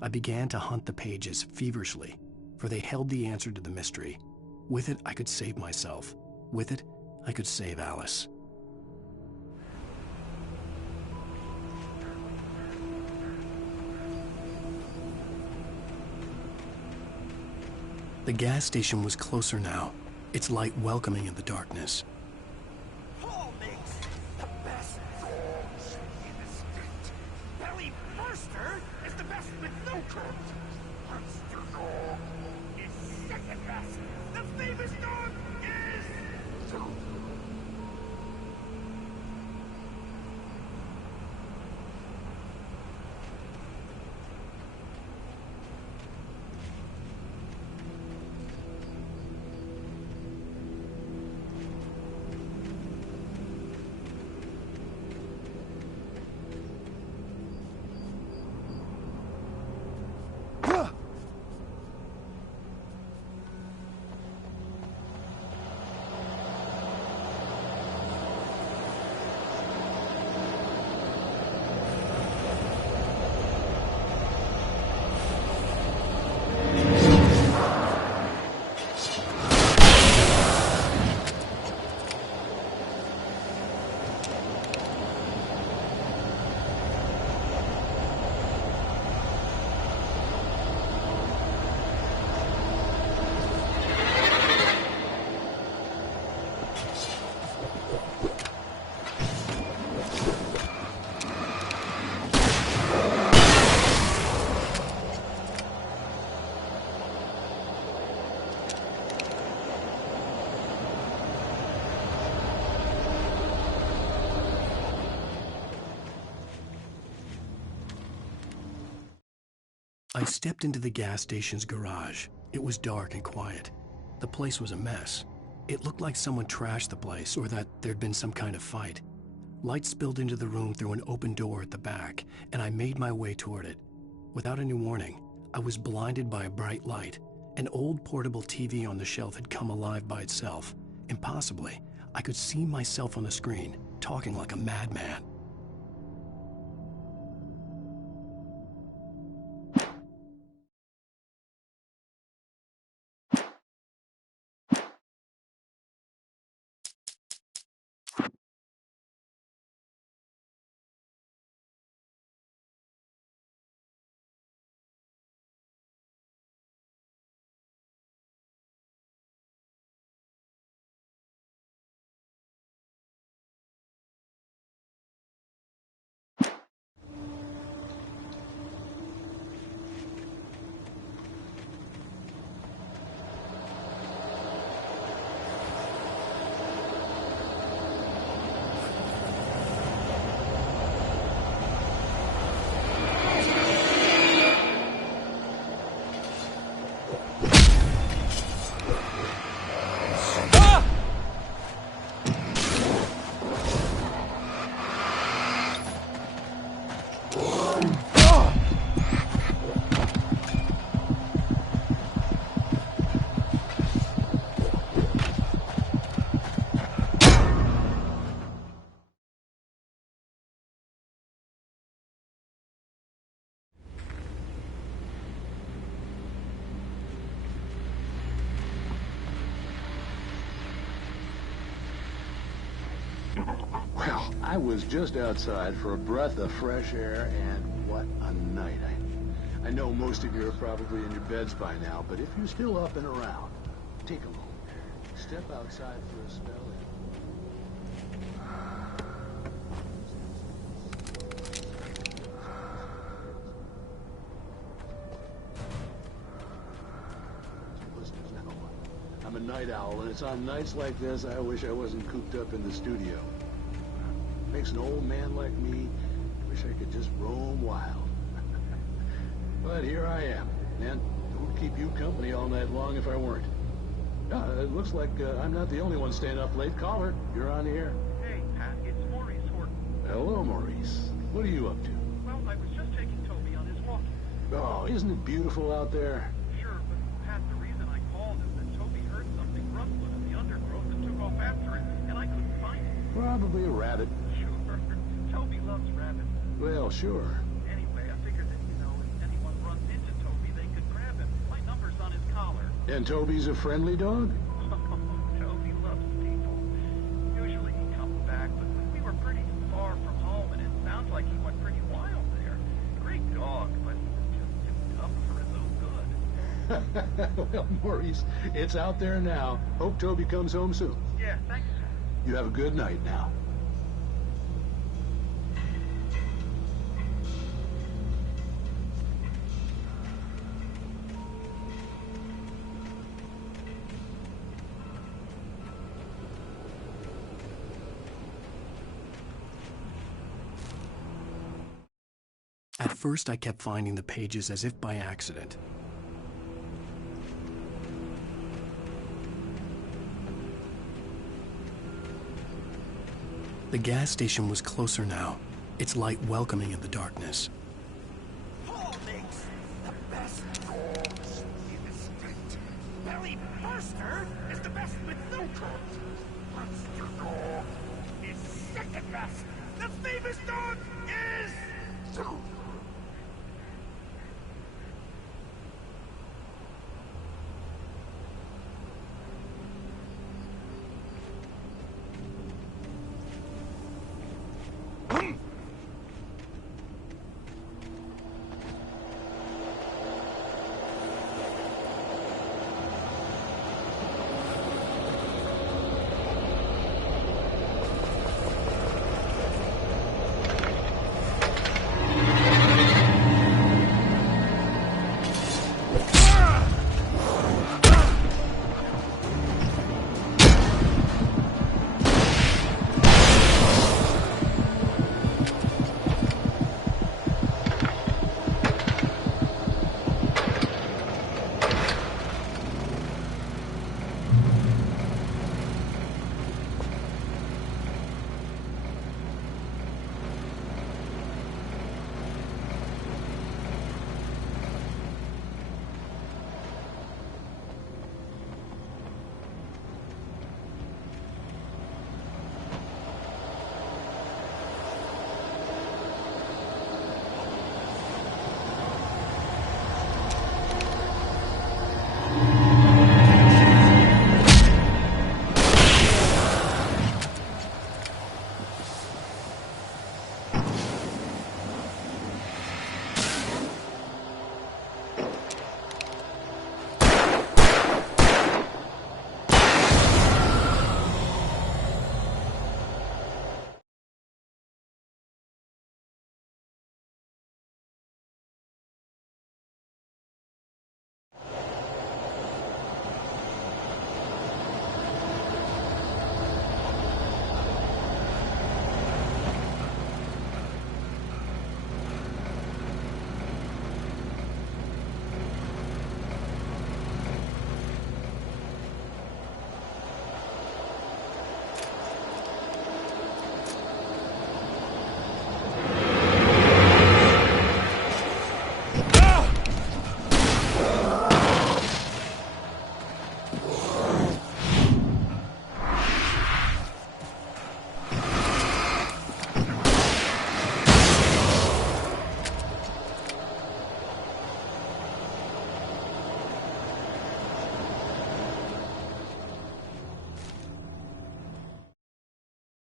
I began to hunt the pages feverishly, for they held the answer to the mystery. With it, I could save myself. With it, I could save Alice. The gas station was closer now, its light welcoming in the darkness. Paul makes the best dogs in the state. Belly Burster is the best with no curves. Monster Dog is second best. The famous dog is... I stepped into the gas station's garage. It was dark and quiet. The place was a mess. It looked like someone trashed the place or that there'd been some kind of fight. Light spilled into the room through an open door at the back, and I made my way toward it. Without any warning, I was blinded by a bright light. An old portable TV on the shelf had come alive by itself. Impossibly, I could see myself on the screen, talking like a madman. Well, I was just outside for a breath of fresh air, and what a night. I know most of you are probably in your beds by now, but if you're still up and around, take a moment. Step outside for a spell. I'm a night owl, and it's on nights like this I wish I wasn't cooped up in the studio. Makes an old man like me wish I could just roam wild. But here I am, and it would keep you company all night long if I weren't. It looks like I'm not the only one staying up late. Caller, you're on the air. Hey, Pat, it's Maurice Horton. Hello, Maurice. What are you up to? Well, I was just taking Toby on his walk. Oh, isn't it beautiful out there? Sure, but Pat, the reason I called is that Toby heard something rumbling in the undergrowth and took off after it, and I couldn't find it. Probably a rabbit. Sure. Toby loves rabbits. Well, sure. Anyway, I figured that, if anyone runs into Toby, they could grab him. My number's on his collar. And Toby's a friendly dog? Toby loves people. Usually he comes back, but we were pretty far from home, and it sounds like he went pretty wild there. Great dog, but just too tough for his own good. Well, Maurice, it's out there now. Hope Toby comes home soon. Yeah, thanks, Pat. You have a good night now. At first, I kept finding the pages as if by accident. The gas station was closer now, its light welcoming in the darkness. Paul makes the best dogs in the street. Belly Burster is the best with no cords. Monster Dog is second best. The famous dog is...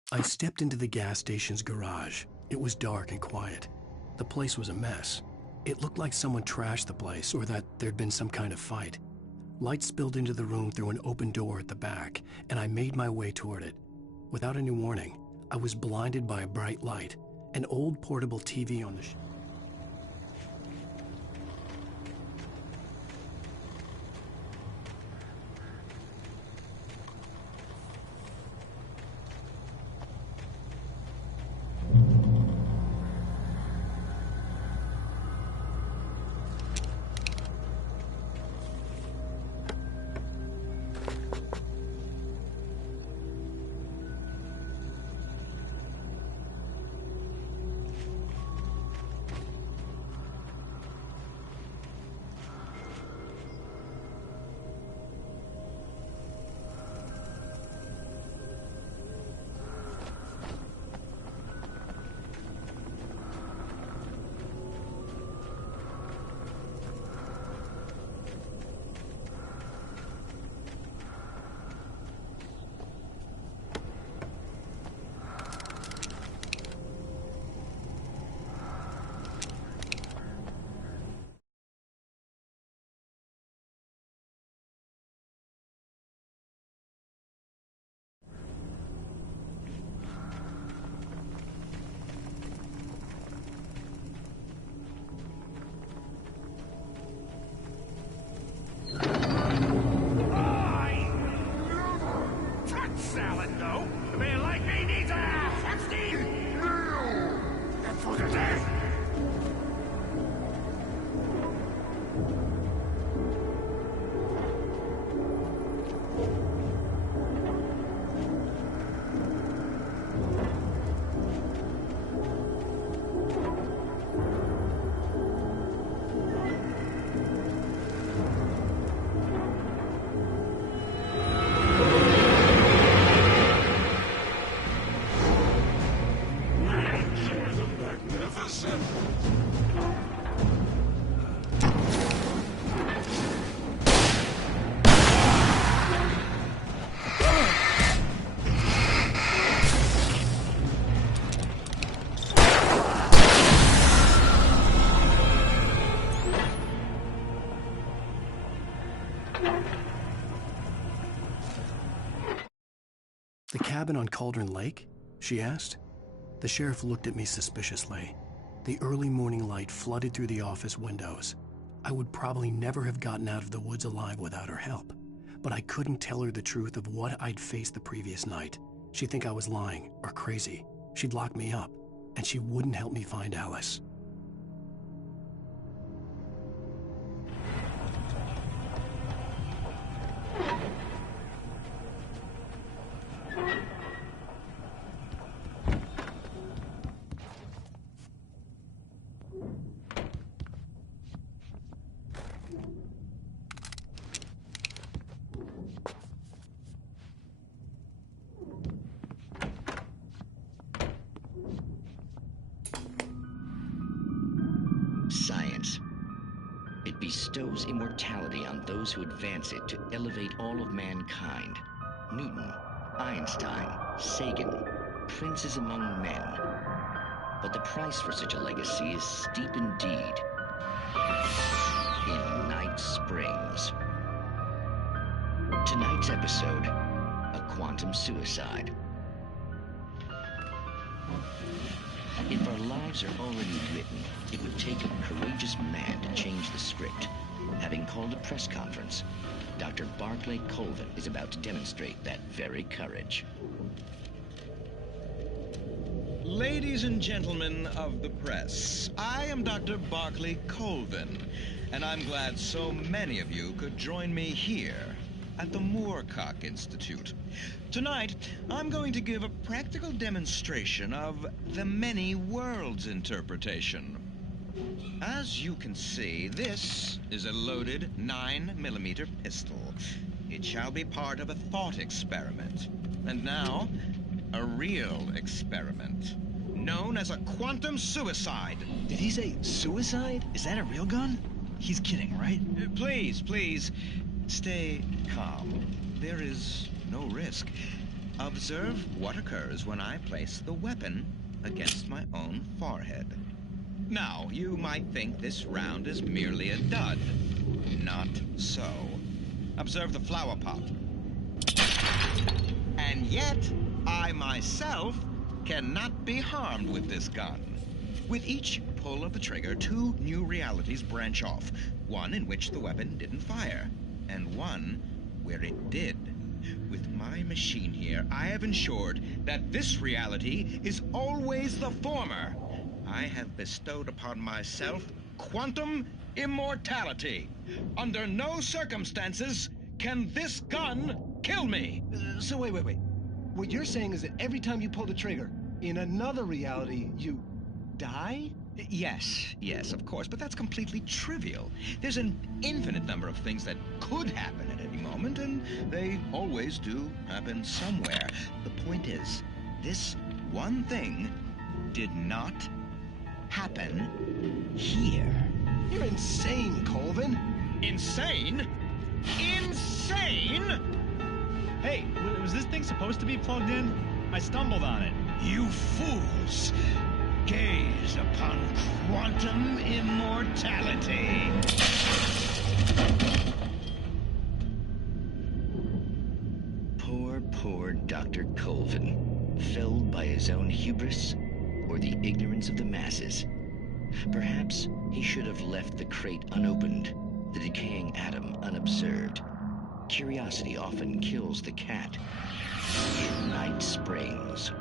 I stepped into the gas station's garage. It was dark and quiet. The place was a mess. It looked like someone trashed the place or that there'd been some kind of fight. Light spilled into the room through an open door at the back, and I made my way toward it. Without any warning, I was blinded by a bright light, an old portable TV on the salad, though. A man like me needs a hefty meal. And for the day. The cabin on Cauldron Lake? She asked. The sheriff looked at me suspiciously. The early morning light flooded through the office windows. I would probably never have gotten out of the woods alive without her help, but I couldn't tell her the truth of what I'd faced the previous night. She'd think I was lying or crazy. She'd lock me up, and she wouldn't help me find Alice. Science. It bestows immortality on those who advance it to elevate all of mankind. Newton, Einstein, Sagan, princes among men. But the price for such a legacy is steep indeed. In Night Springs. Tonight's episode, a quantum suicide. If our lives are already written, it would take a courageous man to change the script. Having called a press conference, Dr. Barclay Colvin is about to demonstrate that very courage. Ladies and gentlemen of the press, I am Dr. Barclay Colvin, and I'm glad so many of you could join me here at the Moorcock Institute. Tonight, I'm going to give a practical demonstration of the many worlds interpretation. As you can see, this is a loaded 9mm pistol. It shall be part of a thought experiment. And now, a real experiment, known as a quantum suicide. Did he say suicide? Is that a real gun? He's kidding, right? Please, stay calm. There is no risk. Observe what occurs when I place the weapon against my own forehead. Now, you might think this round is merely a dud. Not so. Observe the flower pot. And yet, I myself cannot be harmed with this gun. With each pull of the trigger, 2 new realities branch off. One in which the weapon didn't fire, and one where it did. With my machine here, I have ensured that this reality is always the former. I have bestowed upon myself quantum immortality. Under no circumstances can this gun kill me. So wait. What you're saying is that every time you pull the trigger, in another reality, you die? Yes, of course, but that's completely trivial. There's an infinite number of things that could happen at any moment, and they always do happen somewhere. The point is, this one thing did not happen here. You're insane, Colvin. Insane? Insane? Hey, was this thing supposed to be plugged in? I stumbled on it. You fools! Gaze upon quantum immortality. Poor Dr. Colvin, felled by his own hubris or the ignorance of the masses. Perhaps he should have left the crate unopened, the decaying atom unobserved. Curiosity often kills the cat. In Night Springs.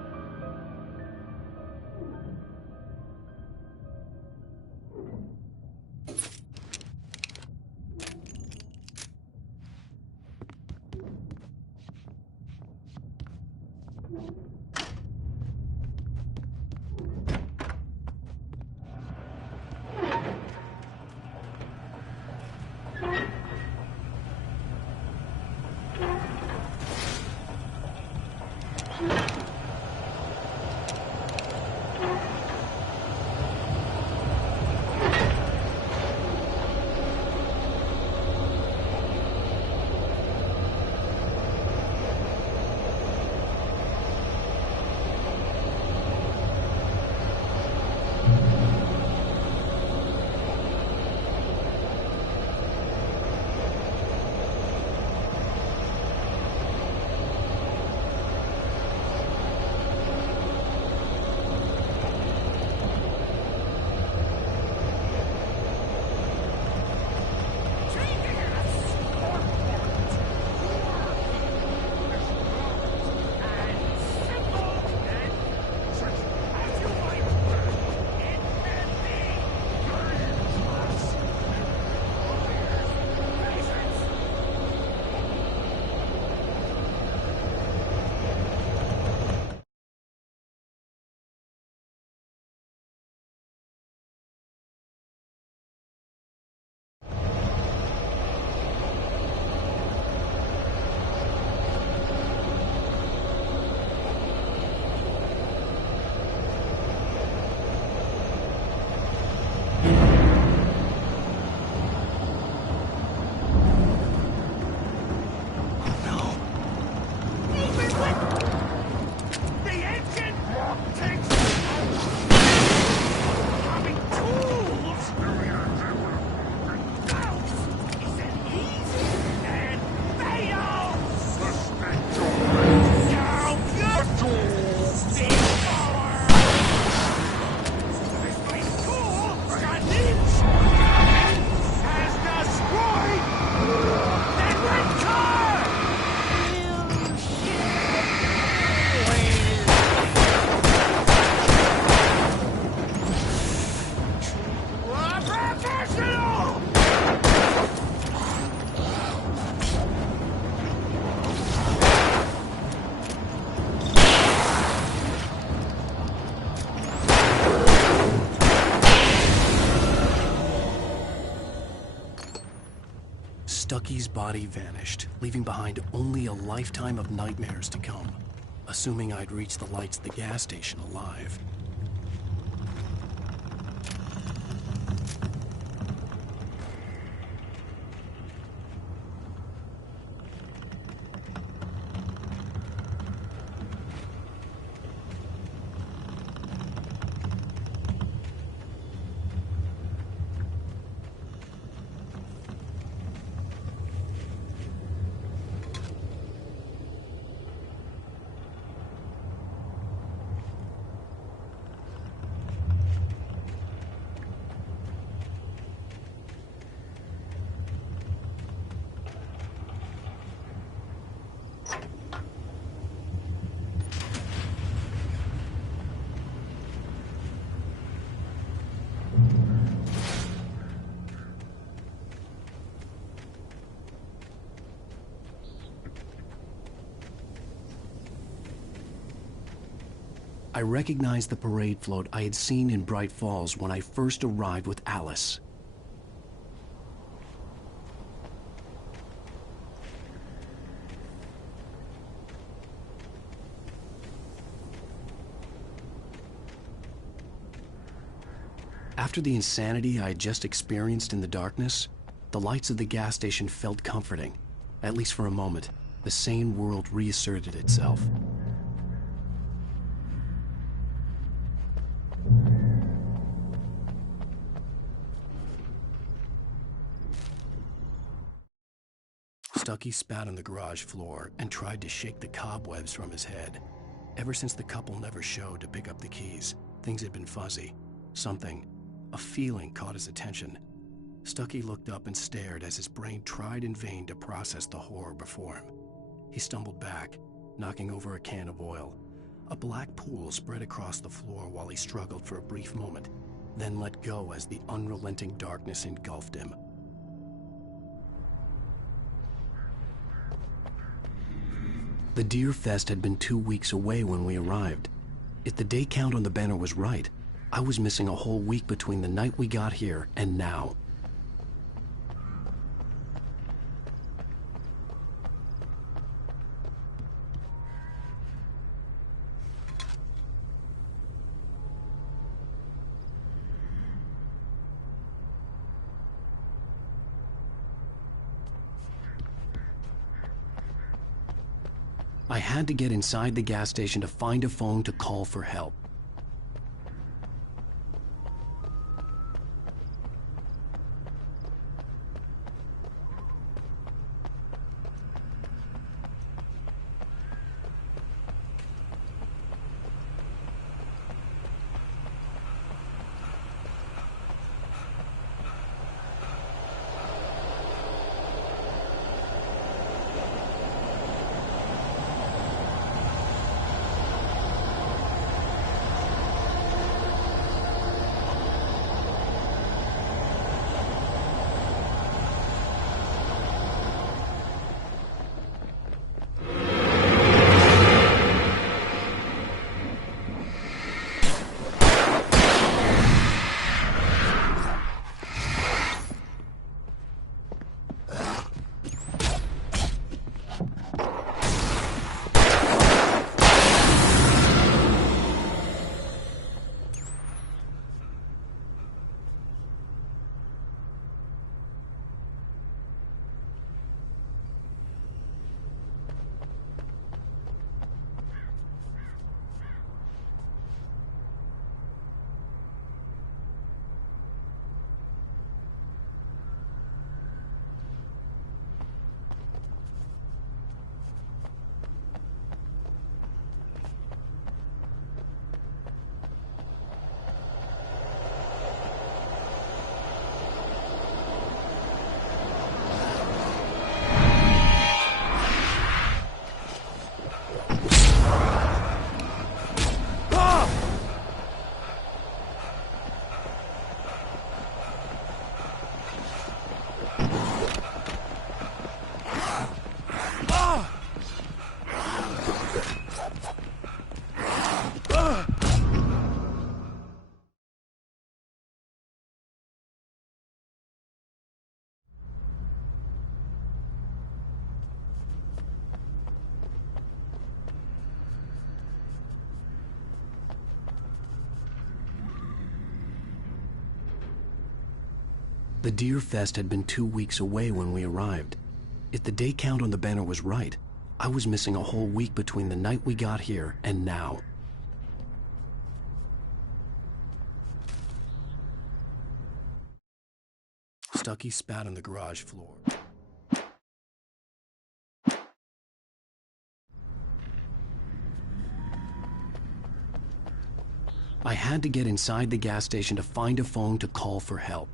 Stucky's body vanished, leaving behind only a lifetime of nightmares to come, assuming I'd reach the lights at the gas station alive. I recognized the parade float I had seen in Bright Falls when I first arrived with Alice. After the insanity I had just experienced in the darkness, the lights of the gas station felt comforting. At least for a moment, the sane world reasserted itself. Stucky spat on the garage floor and tried to shake the cobwebs from his head. Ever since the couple never showed to pick up the keys, things had been fuzzy. Something, a feeling, caught his attention. Stucky looked up and stared as his brain tried in vain to process the horror before him. He stumbled back, knocking over a can of oil. A black pool spread across the floor while he struggled for a brief moment, then let go as the unrelenting darkness engulfed him. The Deer Fest had been 2 weeks away when we arrived. If the day count on the banner was right, I was missing a whole week between the night we got here and now. I had to get inside the gas station to find a phone to call for help. The Deer Fest had been 2 weeks away when we arrived. If the day count on the banner was right, I was missing a whole week between the night we got here and now. Stucky spat on the garage floor. I had to get inside the gas station to find a phone to call for help.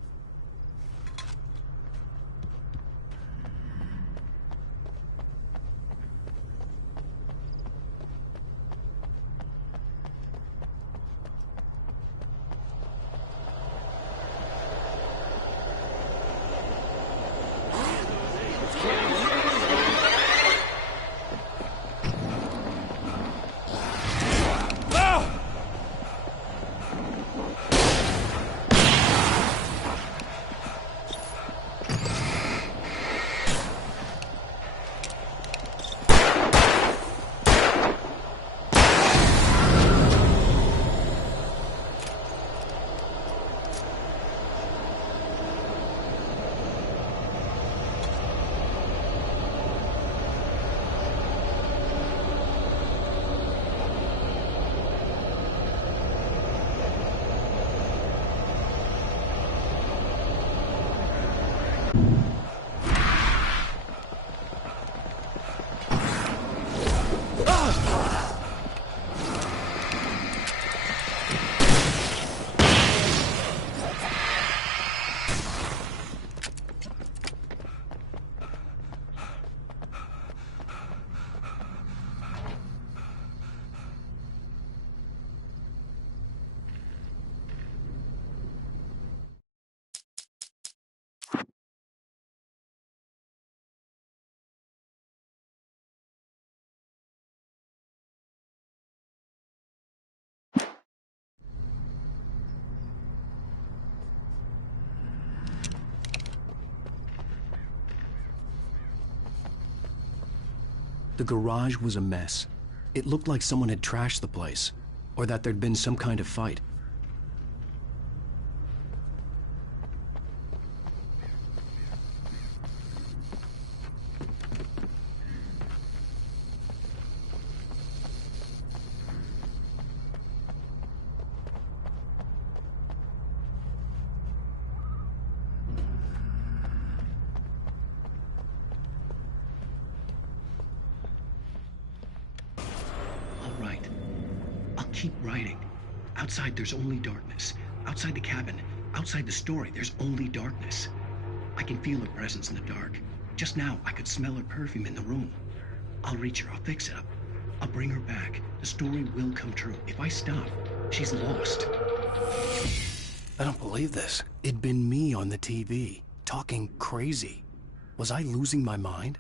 The garage was a mess. It looked like someone had trashed the place, or that there'd been some kind of fight. Keep writing. Outside, there's only darkness. Outside the cabin, outside the story, there's only darkness. I can feel her presence in the dark. Just now, I could smell her perfume in the room. I'll reach her. I'll fix it up. I'll bring her back. The story will come true. If I stop, she's lost. I don't believe this. It'd been me on the TV, talking crazy. Was I losing my mind?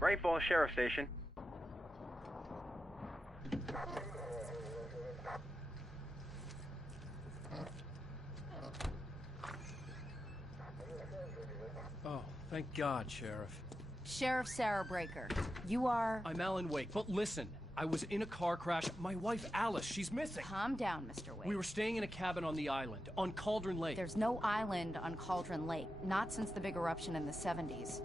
Great Falls Sheriff Station. Oh, thank God, Sheriff. Sheriff Sarah Breaker, you are... I'm Alan Wake, but listen, I was in a car crash. My wife, Alice, she's missing. Calm down, Mr. Wake. We were staying in a cabin on the island, on Cauldron Lake. There's no island on Cauldron Lake, not since the big eruption in the 70s.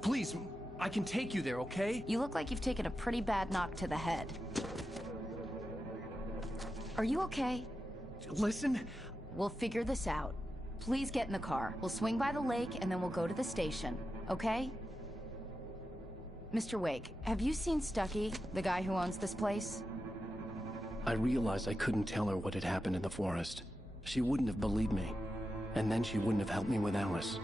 Please, I can take you there, okay? You look like you've taken a pretty bad knock to the head. Are you okay? Listen. We'll figure this out. Please get in the car. We'll swing by the lake and then we'll go to the station, okay? Mr. Wake, have you seen Stucky, the guy who owns this place? I realized I couldn't tell her what had happened in the forest. She wouldn't have believed me. And then she wouldn't have helped me with Alice.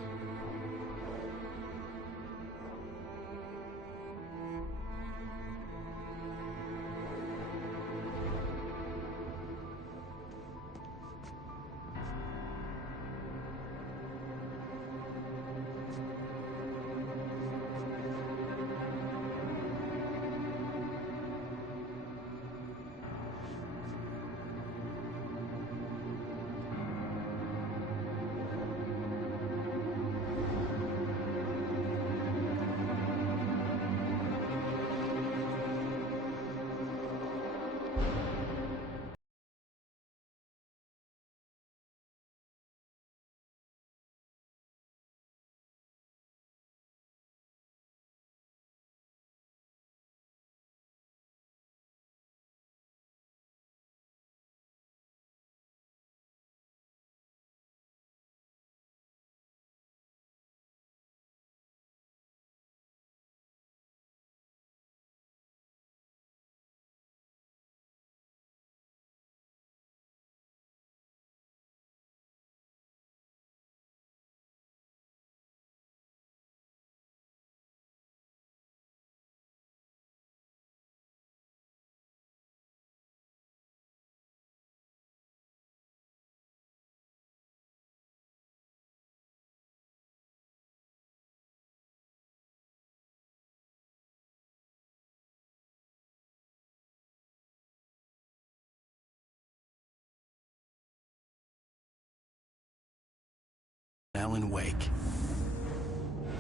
Alan Wake.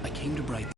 I came to Bright.